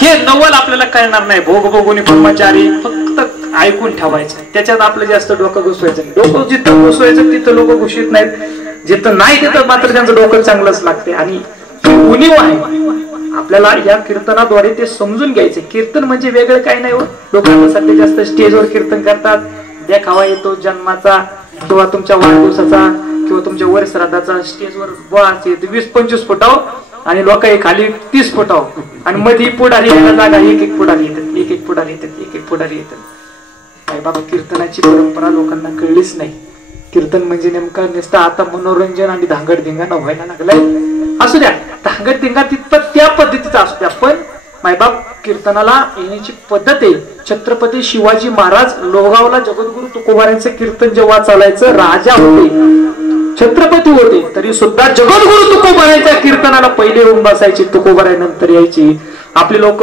हे नवल आपल्याला आपल्याला कळणार नाही. भोग भोगुनी ब्रह्मचारी फक्त ऐकून ठेवायचं, त्याच्यात आपलं जास्त डोकं घुसवायचं नाही. डोकं जिथं घुसवायचं तिथं लोक घुसत नाहीत, जिथं नाही तिथं मात्र त्यांचं डोकं चांगलंच लागते. आणि उणीव आहे आपल्याला या कीर्तनाद्वारे ते समजून घ्यायचे. कीर्तन म्हणजे वेगळं काही नाही हो. लोकांना सध्या जास्त स्टेजवर कीर्तन करतात, देखावा येतो जन्माचा किंवा तुमच्या वाढदिवसाचा किंवा तुमच्या वर श्राद्धाचा. स्टेजवर 20-25 फुटाव आणि लोक खाली 30 फुटाव आणि मध्ये पुढारी यायला जागा एक पुढारी येतात, एक पुढारी येतात, एक पुढारी येतात. बाबा कीर्तनाची परंपरा लोकांना कळलीच नाही. कीर्तन म्हणजे नेमका नुसतं आता मनोरंजन आणि धांगडधिंगाणा व्हायला लागलाय. असू द्या धांगडधिंगा तिथं त्या पद्धतीचा असू द्या, पण मायबाप कीर्तनाला येण्याची पद्धत आहे. छत्रपती शिवाजी महाराज लोहगावला जगद्गुरु तुकोबारायांचं कीर्तन जेव्हा चालायचं, राजा होते, छत्रपती होते, तरी सुद्धा जगद्गुरु तुकोबारायांच्या कीर्तनाला पहिले येऊन बसायचे, तुकोबारायनंतर यायची. आपले लोक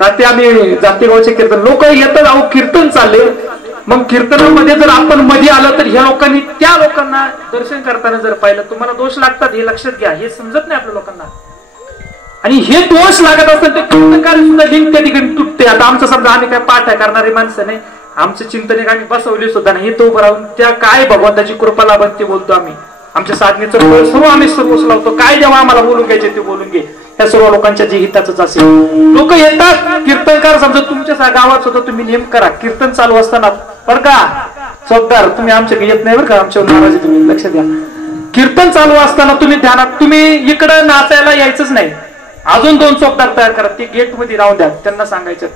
रात्री आम्ही जातेगावचे कीर्तन लोक येतात, अहो कीर्तन चालले, मग कीर्तनामध्ये जर आपण मध्ये आलं तर ह्या लोकांनी त्या लोकांना दर्शन करताना जर पाहिलं, तुम्हाला दोष लागतात हे लक्षात घ्या. हे समजत नाही आपल्या लोकांना. आणि हे दोष लागत असतात ते कीर्तनकार सुद्धा लिंक त्या ठिकाणी तुटते. आता आमचं समजा आम्ही काय पाठ करणारी माणसं नाही, आमचं चिंतन आम्ही बसवली सुद्धा नाही, हे तो उभं राहून त्या काय भगवंताची कृपा लाभत ते बोलतो आम्ही. आमच्या साधनेचं फळ सर्व आम्ही सर्वच लावतो. काय जेव्हा आम्हाला बोलून घ्यायचे ते बोलून घे, या सर्व लोकांच्या जे हिताच असेल. लोक येतात कीर्तनकार, समजा तुमच्या गावात सुद्धा तुम्ही नेम करा, कीर्तन चालू असताना बरं का चौकदार तुम्ही आमच्या येत नाही बरं का, आमच्यावर नाराजी तुम्ही लक्ष द्या. कीर्तन चालू असताना तुम्ही ध्यानात, तुम्ही इकडं नाचायला यायचंच नाही. अजून 2 चौकदार तयार करा, ते गेट मध्ये राहून द्या, त्यांना सांगायचं.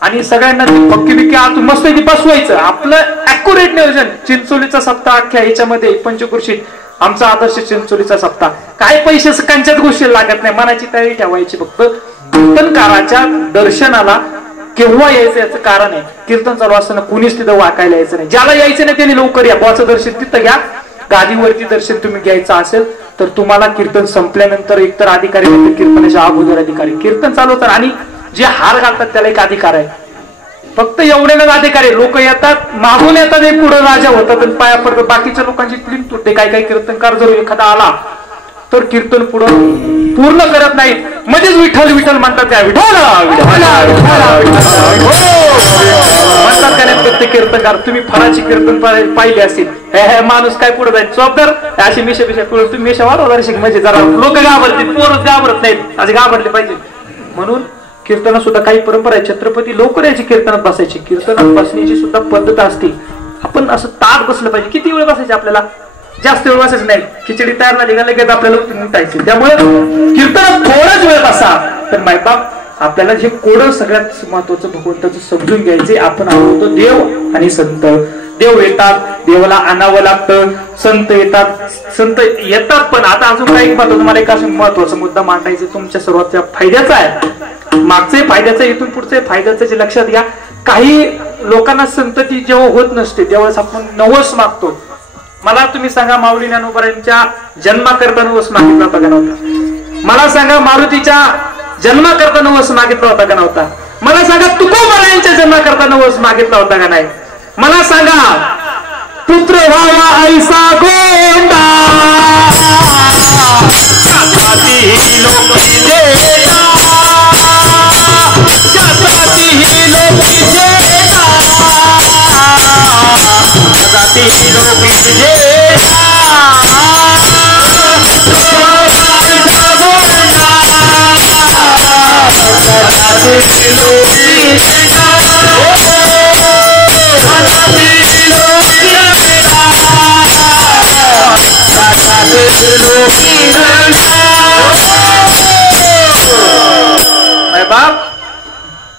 आणि सगळ्यांना पक्की बिक्की आत मस्त बसवायचं. आपलं अॅक्युरेट नियोजन. चिंचोलीचा सप्ताह अख्ख्या ह्याच्यामध्ये पंचकृषीत आमचा आदर्श चिंचोलीचा सप्ताह. काय पैसे कंच्यात गोष्टी लागत नाही, मनाची तयारी ठेवायची. फक्त कीर्तनकाराच्या दर्शनाला केव्हा यायचं याचं कारण आहे, कीर्तन चालू असताना कुणीच तिथं वाकायला यायचं नाही. ज्याला यायचं नाही त्यांनी लवकर या, बुवाचं दर्शन तिथं घ्या. गादीवरती दर्शन तुम्ही घ्यायचं असेल तर तुम्हाला कीर्तन संपल्यानंतर एकतर अधिकारी म्हणते, कीर्तनाच्या अगोदर अधिकारी, कीर्तन चालू होतं आणि जे हार घालतात त्याला एक अधिकार आहे. फक्त एवढ्यानं अधिकारी. लोक येतात मागून येतात, पुढे राजा होतात आणि पाया पडतात, बाकीच्या लोकांची क्लिंक तुटते. काही काही कीर्तनकार जर एखादा आला तर कीर्तन पुढं पूर्ण करत नाहीत, मध्येच विठ्ठल विठ्ठल म्हणतात, त्या विठ्ठल म्हणतात का नाही प्रत्येक कीर्तनकार. तुम्ही फळाची कीर्तन पाहिली असतील, हे माणूस काय पुढे जाईल चौकदार अशी मिशा पिशा पुढे तुम्ही मिशा वाढवा म्हणजे जरा लोक घाबरतील, पोरच घाबरत नाहीत, असे घाबरले पाहिजे. म्हणून कीर्तनात सुद्धा काही परंपरा आहे. छत्रपती लवकर यायची कीर्तनात बसायची, कीर्तनात बसण्याची सुद्धा पद्धत असते. आपण असं ताट बसलं पाहिजे. किती वेळ बसायचे आपल्याला, जास्त वेळ बसायचं नाही. खिचडी तयार झाली का लगेच आपल्याला उठायची. त्यामुळे कीर्तनात थोडाच वेळ बसा. तर मायबाप आपल्याला जे कोडं सगळ्यात महत्वाचं भगवंताचं समजून घ्यायचे. आपण होतो देव आणि संत. देव येतात, देवाला आणावं लागतं. संत येतात, संत येतात. पण आता अजून काही महत्व, तुम्हाला एक असं महत्वाचा मुद्दा मांडायचा तुमच्या सर्वांच्या फायद्याचा आहे. मागचे फायद्याचं, इथून पुढचे फायद्याचं जे लक्षात घ्या. काही लोकांना संतती जेव्हा होत नसते त्यावेळेस आपण नवस मागतो. मला तुम्ही सांगा, माऊली ज्ञानोबारायांच्या जन्माकरता नवस मागितला होता का नव्हता? मला सांगा, मारुतीच्या जन्माकरता नवस मागितला होता का नव्हता? मला सांगा, तुकोबारायांच्या जन्माकरता नवस मागितला होता का नाही? मला सांगा, पुत्र व्हावा ऐसा गोंडा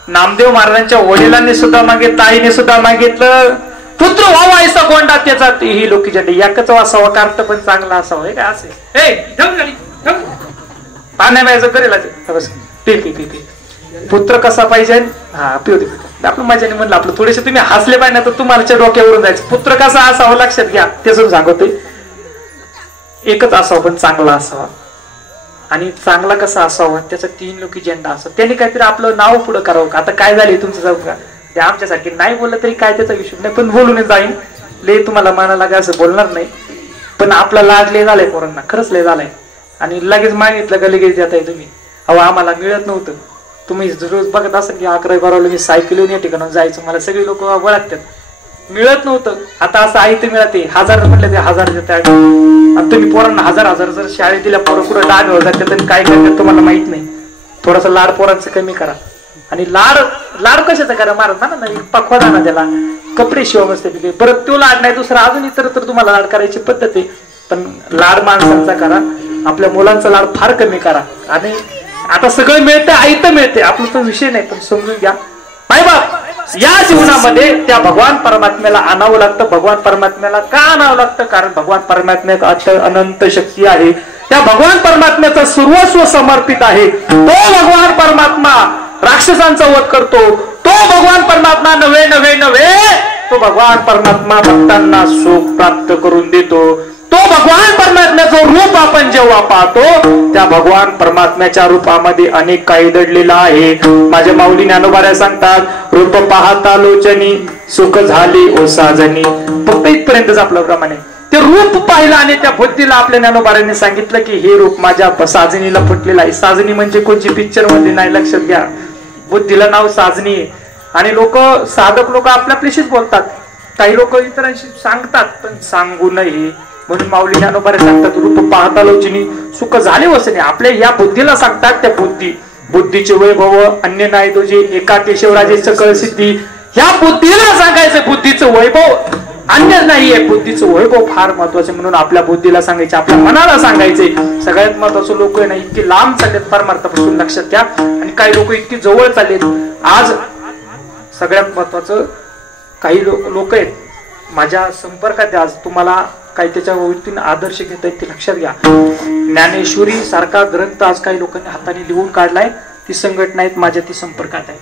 नामदेव महाराजांच्या वडिलांनी सुद्धा मागितलं, आईने सुद्धा मागितलं, पुत्र व्हावा ऐसा गोंडा त्याचा ही लोकीच्या याकच असावा, कार्ट पण चांगला असावा. हे काय असे पाण्या व्यायचं करेल पी पी पी पी पुत्र कसा पाहिजे. हा पिऊ दे. आपलं माझ्याने म्हणलं आपलं थोडेसे तुम्ही हसले पाहिजे ना तर तुम्हाला डोक्यावरून जायचं. पुत्र कसा असावा लक्षात घ्या, ते सांगतोय. एकच असावा पण चांगला असावा. आणि चांगला कसा असावा त्याचा 3 लोकी झेंडा असतो. त्यांनी काहीतरी आपलं नाव पुढं करावं का. आता काय झाले तुमचं जाऊ का, ते आमच्यासाठी नाही बोललं तरी काय त्याचा विषय नाही, पण बोलून जाईन. ले तुम्हाला मानाला काय असं बोलणार नाही, पण आपला लाग लय झालाय पोरांना, खरंच लय झालाय. आणि लगेच मागितलं का लगेच देताय तुम्ही. अहो आम्हाला मिळत नव्हतं, तुम्ही रोज बघत असाल की 11-12 मी सायकलीवर या ठिकाणी जायचं, मला सगळे लोक ओळखतात. मिळत नव्हतं, आता असं आहे ते मिळते. 1000 म्हटलं ते 1000 देतात. आणि तुम्ही पोरांना 1000 जर शाळेत दिल्या, पोरं कुठं डाग जातात आणि काय करतात तुम्हाला माहित नाही. थोडासा लाड पोरांचं कमी करा. आणि लाड कशाचा करा, मारत ना पखवादा ना त्याला, कपडे शिवा मस्त. परत तो लाड नाही, दुसरा अजून इतर तर तुम्हाला लाड करायची पद्धत आहे. पण लाड माणसांचा करा, आपल्या मुलांचा लाड फार कमी करा. आणि आता सगळं मिळतं, आयतं मिळते, आपला तो विषय नाही, पण समजून घ्या. मायबाप या जीवनामध्ये त्या भगवान परमात्म्याला आणावं लागतं. भगवान परमात्म्याला का आणावं लागतं? कारण भगवान परमात्म्यात अनंत शक्ती आहे. त्या भगवान परमात्म्याचं सर्वस्व समर्पित आहे. तो भगवान परमात्मा राक्षसांचा वध करतो. तो भगवान परमात्मा नव्हे तो भगवान परमात्मा भक्तांना सुख प्राप्त करून देतो. तो भगवान परमात्म्याचं रूप आपण जेव्हा पाहतो, त्या भगवान परमात्म्याच्या रूपामध्ये अनेक काही दडलेला आहे. माझ्या माऊली ज्ञानोबाऱ्या सांगतात, रूप पाहता लोचनी सुख झाली ओ साजनी. फक्त इथपर्यंतच आपलं प्रमाणे ते रूप पाहिलं आणि त्या बुद्धीला आपल्या ज्ञानोबाऱ्यांनी सांगितलं की हे रूप माझ्या साजनीला फुटलेलं आहे. साजनी म्हणजे कोणची पिक्चर मध्ये नाही, लक्षात घ्या. बुद्धीला नाव साजनी आहे. आणि साधक लोक आपल्याशीच बोलतात, काही लोक इतरांशी सांगतात पण सांगू नये. म्हणून माऊली ज्ञानोबारे सांगतात, रूप पाहता लोचनी सुख झाले वसने. आपल्या या बुद्धीला सांगतात, त्या बुद्धीचे वैभव अन्य नाही तुझे, एका केशवराजे सकळ सिद्धी. ह्या बुद्धीला सांगायचं बुद्धीचं वैभव अन्य नाहीये. बुद्धीचं वैभव फार महत्वाचं, म्हणून आपल्या बुद्धीला सांगायचे, आपल्या मनाला सांगायचे. सगळ्यात महत्वाचं लोक आहे ना इतके लांब चाललेत परमार्थापासून, लक्षात घ्या. आणि काही लोक इतकी जवळ चाललेत. आज सगळ्यात महत्वाचं काही लोक आहेत माझ्या संपर्कात, आज तुम्हाला काही त्याच्या वतीने आदर्श घेता येत ते लक्षात घ्या. ज्ञानेश्वरी सारखा ग्रंथ आज काही लोकांनी हाताने लिहून काढलाय. ती संघटना आहेत माझ्या, ती संपर्कात आहे.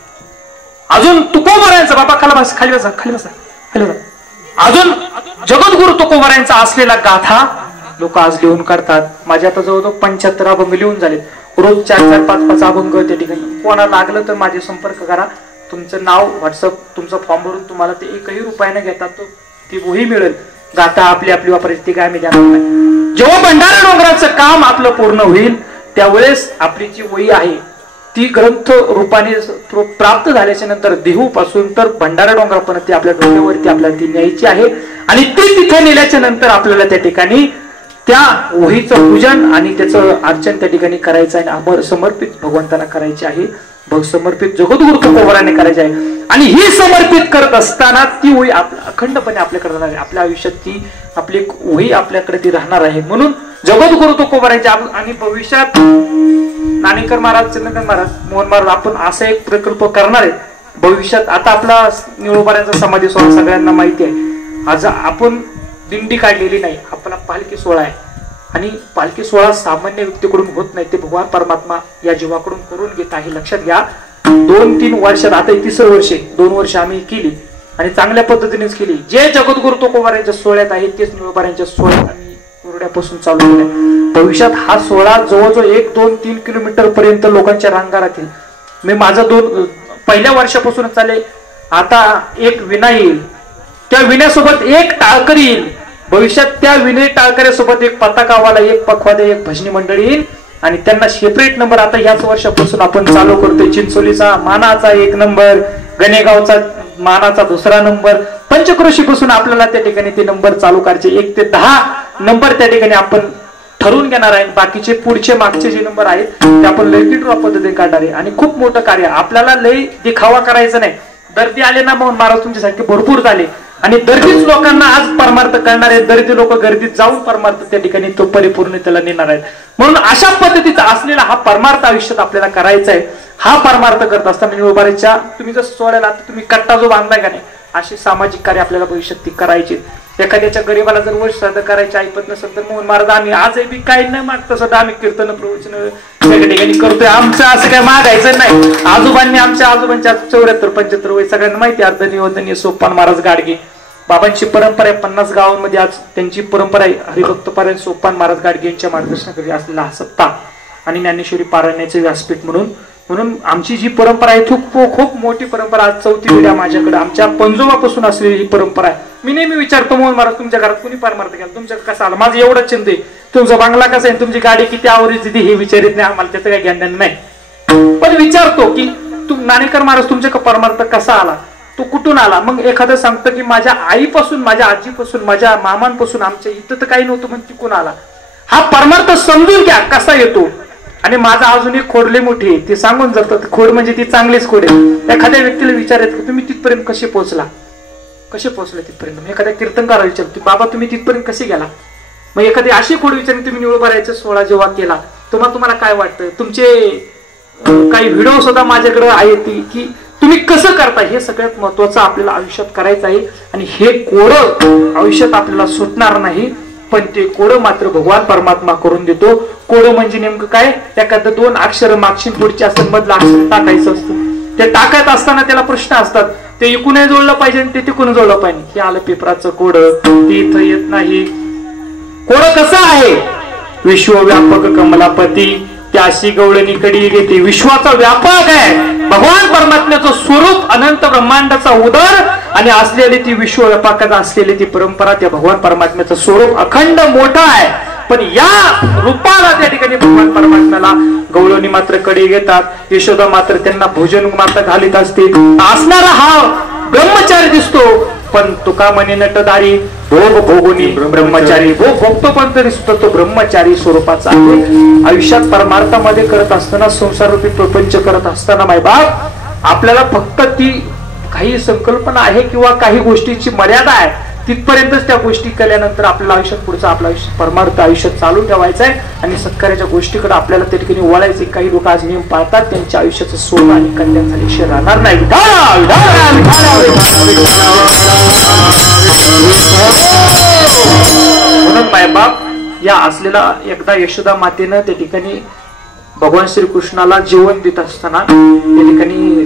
अजून तुकोबारायांचा, बाबा खाली बसा. अजून जगद्गुरु तुकोबारायांचा असलेला गाथा लोक आज लिहून काढतात. माझ्या आता जवळजवळ 75 अभंग लिहून झालेत. रोज 4-4, 5-5 अभंग त्या ठिकाणी. कोणाला लागलं तर माझे संपर्क करा. तुमचं नाव, व्हॉट्सअप, तुमचा फॉर्म भरून तुम्हाला ते 1ही रुपयाने घेतात ती वही मिळेल. गाथा आपली वापरायची ती काय मी देणार नाही. जेव्हा भंडारा डोंगराचं काम आपलं पूर्ण होईल त्यावेळेस आपली जी वही आहे ती ग्रंथ रूपाने प्राप्त झाल्याच्या नंतर देहू पासून तर भंडारा डोंगरापर्यंत ती आपल्या डोक्यावरती आपल्याला ती न्यायची आहे. आणि ती तिथे नेल्याच्या नंतर आपल्याला त्या ठिकाणी त्या वहीचं पूजन आणि त्याचं अर्चन त्या ठिकाणी करायचं आहे. अमर समर्पित भगवंताला करायचे आहे. समर्पित जगद्गुरु तुकोबारांनी करायचे आहे. आणि ही समर्पित करत असताना ती वही अखंडपणे आपल्याकडे राहणार आहे. आपल्या आयुष्यात ती आपली वही आपल्याकडे ती राहणार आहे. म्हणून जगद्गुरु तुकोबारांच्या आणि भविष्यात नाणेकर महाराज, चंद्रकांत महाराज, मोहन महाराज आपण असा एक प्रकल्प करणार आहे भविष्यात. आता आपला निळोबाऱ्यांचा समाधी सोहळा सगळ्यांना माहिती आहे. आज आपण दिंडी काढलेली नाही, आपला पालखी सोहळा आहे. आणि पालखी सोहळा सामान्य व्यक्तीकडून होत नाही, ते भगवान परमात्मा या जीवाकडून करून घेत आहे. लक्षात घ्या. 2-3 वर्षात, आता 3रं वर्ष, 2 वर्ष आम्ही केली आणि चांगल्या पद्धतीनेच केली. जे जगद्गुरु तुकोबारांच्या सोहळ्यात आहेत तेच निळोबाऱ्यांच्या सोहळ्यात आम्ही कोरड्यापासून चालू केलं. भविष्यात हा सोहळा जवळजवळ 1-2-3 किलोमीटर पर्यंत लोकांच्या रांगा राहतील. मी माझं पहिल्या वर्षापासूनच चाले. आता एक विना येईल, त्या विण्यासोबत एक टाळकर येईल. भविष्यात त्या विनय टाळकऱ्यासोबत एक पताकावाला, एक पखवादे, एक भजनी मंडळी येईल. आणि त्यांना सेपरेट नंबर आता याच वर्षापासून आपण चालू करतोय. चिंचोलीचा मानाचा 1 नंबर, गणेगावचा मानाचा 2रा नंबर, पंचक्रोशी पासून आपल्याला त्या ठिकाणी ते नंबर चालू करायचे. 1 ते 10 नंबर त्या ठिकाणी आपण ठरवून घेणार आहे. बाकीचे पुढचे मागचे जे नंबर आहेत ते आपण लय ड्रॉ पद्धतीने काढणार आहे. आणि खूप मोठं कार्य, आपल्याला लय दिखावा करायचा नाही. दर्दी आले ना म्हणून महाराज तुमच्यासाठी भरपूर झाले. आणि दर्दीच लोकांना आज परमार्थ करणार आहेत. दर्दी लोक गर्दीत जाऊन परमार्थ त्या ठिकाणी तो परिपूर्णतेला नेणार आहेत. म्हणून अशा पद्धतीचा असलेला हा परमार्थ आयुष्यात आपल्याला करायचा आहे. हा परमार्थ करत असताना निळोबाऱ्याच्या तुम्ही जसं सोडायला आता तुम्ही कट्टा जो बांधलाय का नाही, अशी सामाजिक कार्य आपल्याला भविष्यात ती करायची. एखाद्याच्या गरीबाला जर वर्ष साधं करायची ऐकत नसेल तर मोहन महाराज आम्ही आजही बी काही न मागतं सध्या आम्ही कीर्तन प्रवचन त्या ठिकाणी करतोय. आमचं असं काय मागायचं नाही. आजोबांनी आमच्या 74-75 वय सगळ्यांना माहिती. अर्धनिवंदनीय सोपान महाराज गाडगे बाबांची परंपरा आहे. 50 गावांमध्ये आज त्यांची परंपरा आहे. हरिभक्त पारायण सोपान महाराज गाडगे यांच्या मार्गदर्शनाखाली असलेला हा सप्ताह आणि ज्ञानेश्वरी पारायणाचे व्यासपीठ म्हणून आमची जी परंपरा आहे खूप मोठी परंपरा. आज 4थी पिढी माझ्याकडे आमच्या पंजोबापासून असलेली ही परंपरा आहे. मी नेहमी विचारतो मोहन महाराज तुमच्या घरात कुणी परमार्थ केला, तुमच्याकडे कसा आला? माझं एवढंच चिंता आहे तुमचा बंगला कसा आहे, तुमची गाडी किती आवडीची हे विचारित नाही. आम्हाला त्याचं काही ज्ञान नाही. पण विचारतो की तू ज्ञानेकर महाराज तुमच्या परमार्थ कसा आला, तो कुठून आला. मग एखादं सांगतं की माझ्या आईपासून, माझ्या आजीपासून, माझ्या मामांपासून, आमच्या इथं तर काही नव्हतं, म्हणजे तिकून आला. हा परमार्थ समजून घ्या कसा येतो. आणि माझा अजून एक खोडले मोठी आहे ते सांगून जातात. खोड म्हणजे ती चांगलीच खोड आहे. एखाद्या व्यक्तीला विचारायचं की तुम्ही तिथपर्यंत कसे पोहोचला, कसे पोहोचले तिथपर्यंत. मग एखाद्या कीर्तनकाराला विचारतो बाबा तुम्ही तिथपर्यंत कसे गेला. मग एखादी अशी खोड विचारली तुम्ही निवडभरायचा सोहळा जेव्हा केला तुम्हाला काय वाटतं. तुमचे काही व्हिडिओ सुद्धा माझ्याकडे आहेत की तुम्ही कसं करता. हे सगळ्यात महत्वाचं आपल्याला आयुष्यात करायचं आहे. आणि हे कोडं आयुष्यात आपल्याला सुटणार नाही, पण ते कोडं मात्र भगवान परमात्मा करून देतो. कोडं म्हणजे नेमकं काय, एखादं 2 अक्षर मागशील पुढची असतात, मधलं अक्षर टाकायचं असतं. ते टाकत असताना त्याला प्रश्न असतात, ते इकूनही जोडलं पाहिजे आणि ते तिकून जोडलं पाहिजे. हे आलं पेपराचं कोडं, ते इथं येत नाही. कोडं कसं आहे, विश्वव्यापक कमलापती त्याशी गवळणी कडी घेते. विश्वाचा व्यापक आहे, भगवान परमात्म्याचं स्वरूप अनंत ब्रह्मांडाचा उदर आणि असलेली ती विश्वव्यापक असलेली ती परंपरा, त्या भगवान परमात्म्याचं स्वरूप अखंड मोठा आहे. पण या रूपाला त्या ठिकाणी भगवान परमात्म्याला गवळणी मात्र कडी घेतात. यशोदा मात्र त्यांना भोजन मात्र घालीत असते. असणारा हा ब्रह्मचारी दिसतो, पण तुका म्हणे नटदारी भोग भोगुनी ब्रह्मचारी. भोग भोगतो पण तरी सुद्धा तो ब्रह्मचारी स्वरूपाचा आहे. आयुष्यात परमार्थामध्ये करत असताना, संसाररूपी प्रपंच करत असताना मायबाप आपल्याला फक्त ती काही संकल्पना आहे किंवा काही गोष्टीची मर्यादा आहे, तिथपर्यंतच त्या गोष्टी केल्यानंतर आपल्याला आयुष्यात पुढचं आपलं आयुष्य परमार्थ आयुष्यात चालू ठेवायचं आहे. आणि सत्कार्याच्या गोष्टीकडे आपल्याला त्या ठिकाणी वळायचे. काही लोक आज नियम पाळतात, त्यांच्या आयुष्याचं सोनं आणि कल्याण झाल्याशिवाय राहणार नाही. म्हणून मायबाप या असलेला एकदा यशोदा मातेनं त्या ठिकाणी भगवान श्रीकृष्णाला जेवण देत असताना त्या ठिकाणी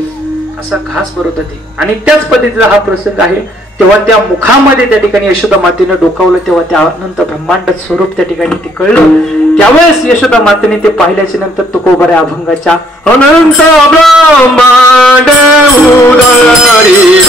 असा घास भरत होते. आणि त्याच पद्धतीचा हा प्रसंग आहे. तेव्हा त्या मुखामध्ये त्या ठिकाणी यशोदा मातेनं डोकावलं, तेव्हा त्या अनंत ब्रह्मांड स्वरूप त्या ठिकाणी ते कळलं. त्यावेळेस यशोदा मातेने ते पाहिल्याच्या नंतर तुकोबाऱ्या अभंगाच्या अनंत ब्रह्मांड उदरी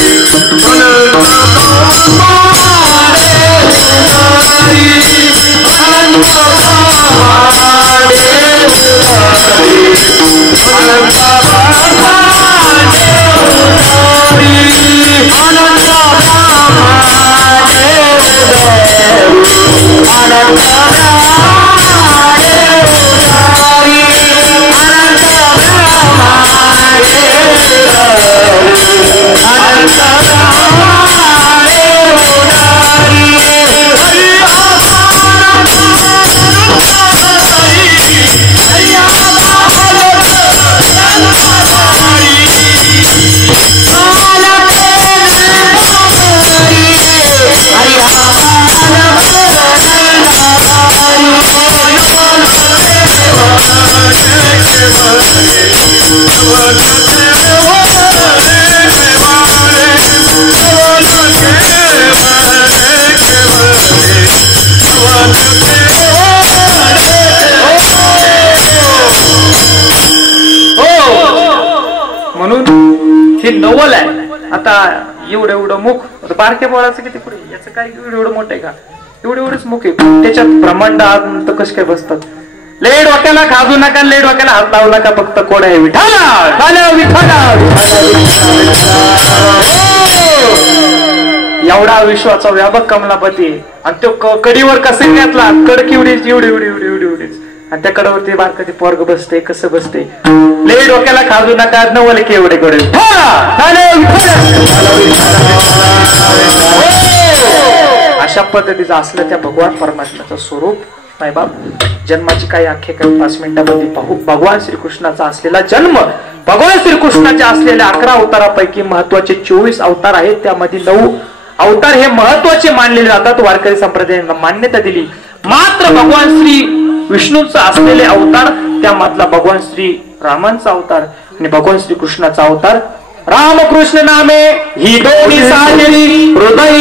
हे नवल आहे. आता एवढं मुख, बारक्या बोळाचं किती पुढे, याचं काय एवढं मोठं आहे का, एवढेच मुख आहे, त्याच्यात ब्रह्मांड आत कस काय बसतात. ले डोक्याला खाजू नका, ले डोक्याला हात लावू नका, फक्त कोड आहे एवढा विश्वाचा व्यापक कमलापती. आणि तो कडीवर कसं घातला, कडकी एवढीच एवढीच, आणि त्या कडावरती बारक ते पोरग बसते, कसं बसते. ले डोक्याला खाजू नका, नवल की एवढे कडे. अशा पद्धतीचं असलं त्या भगवान परमात्म्याचं स्वरूप मायबाप. जन्माची काही आख्यायिका 5 मिनिटांमध्ये पाहू. भगवान श्रीकृष्णाचा असलेला जन्म, भगवान श्रीकृष्णाच्या असलेल्या 11 अवतारापैकी महत्वाचे 24 अवतार आहेत. त्यामध्ये 9 अवतार हे महत्वाचे मानलेले जातात. वारकरी संप्रदायाने मान्यता दिली. मात्र भगवान श्री विष्णूचा असलेले अवतार, त्यामधला भगवान श्री रामांचा अवतार आणि भगवान श्री कृष्णाचा अवतार. रामकृष्ण नामे ही दोन्ही साजरी, हृदय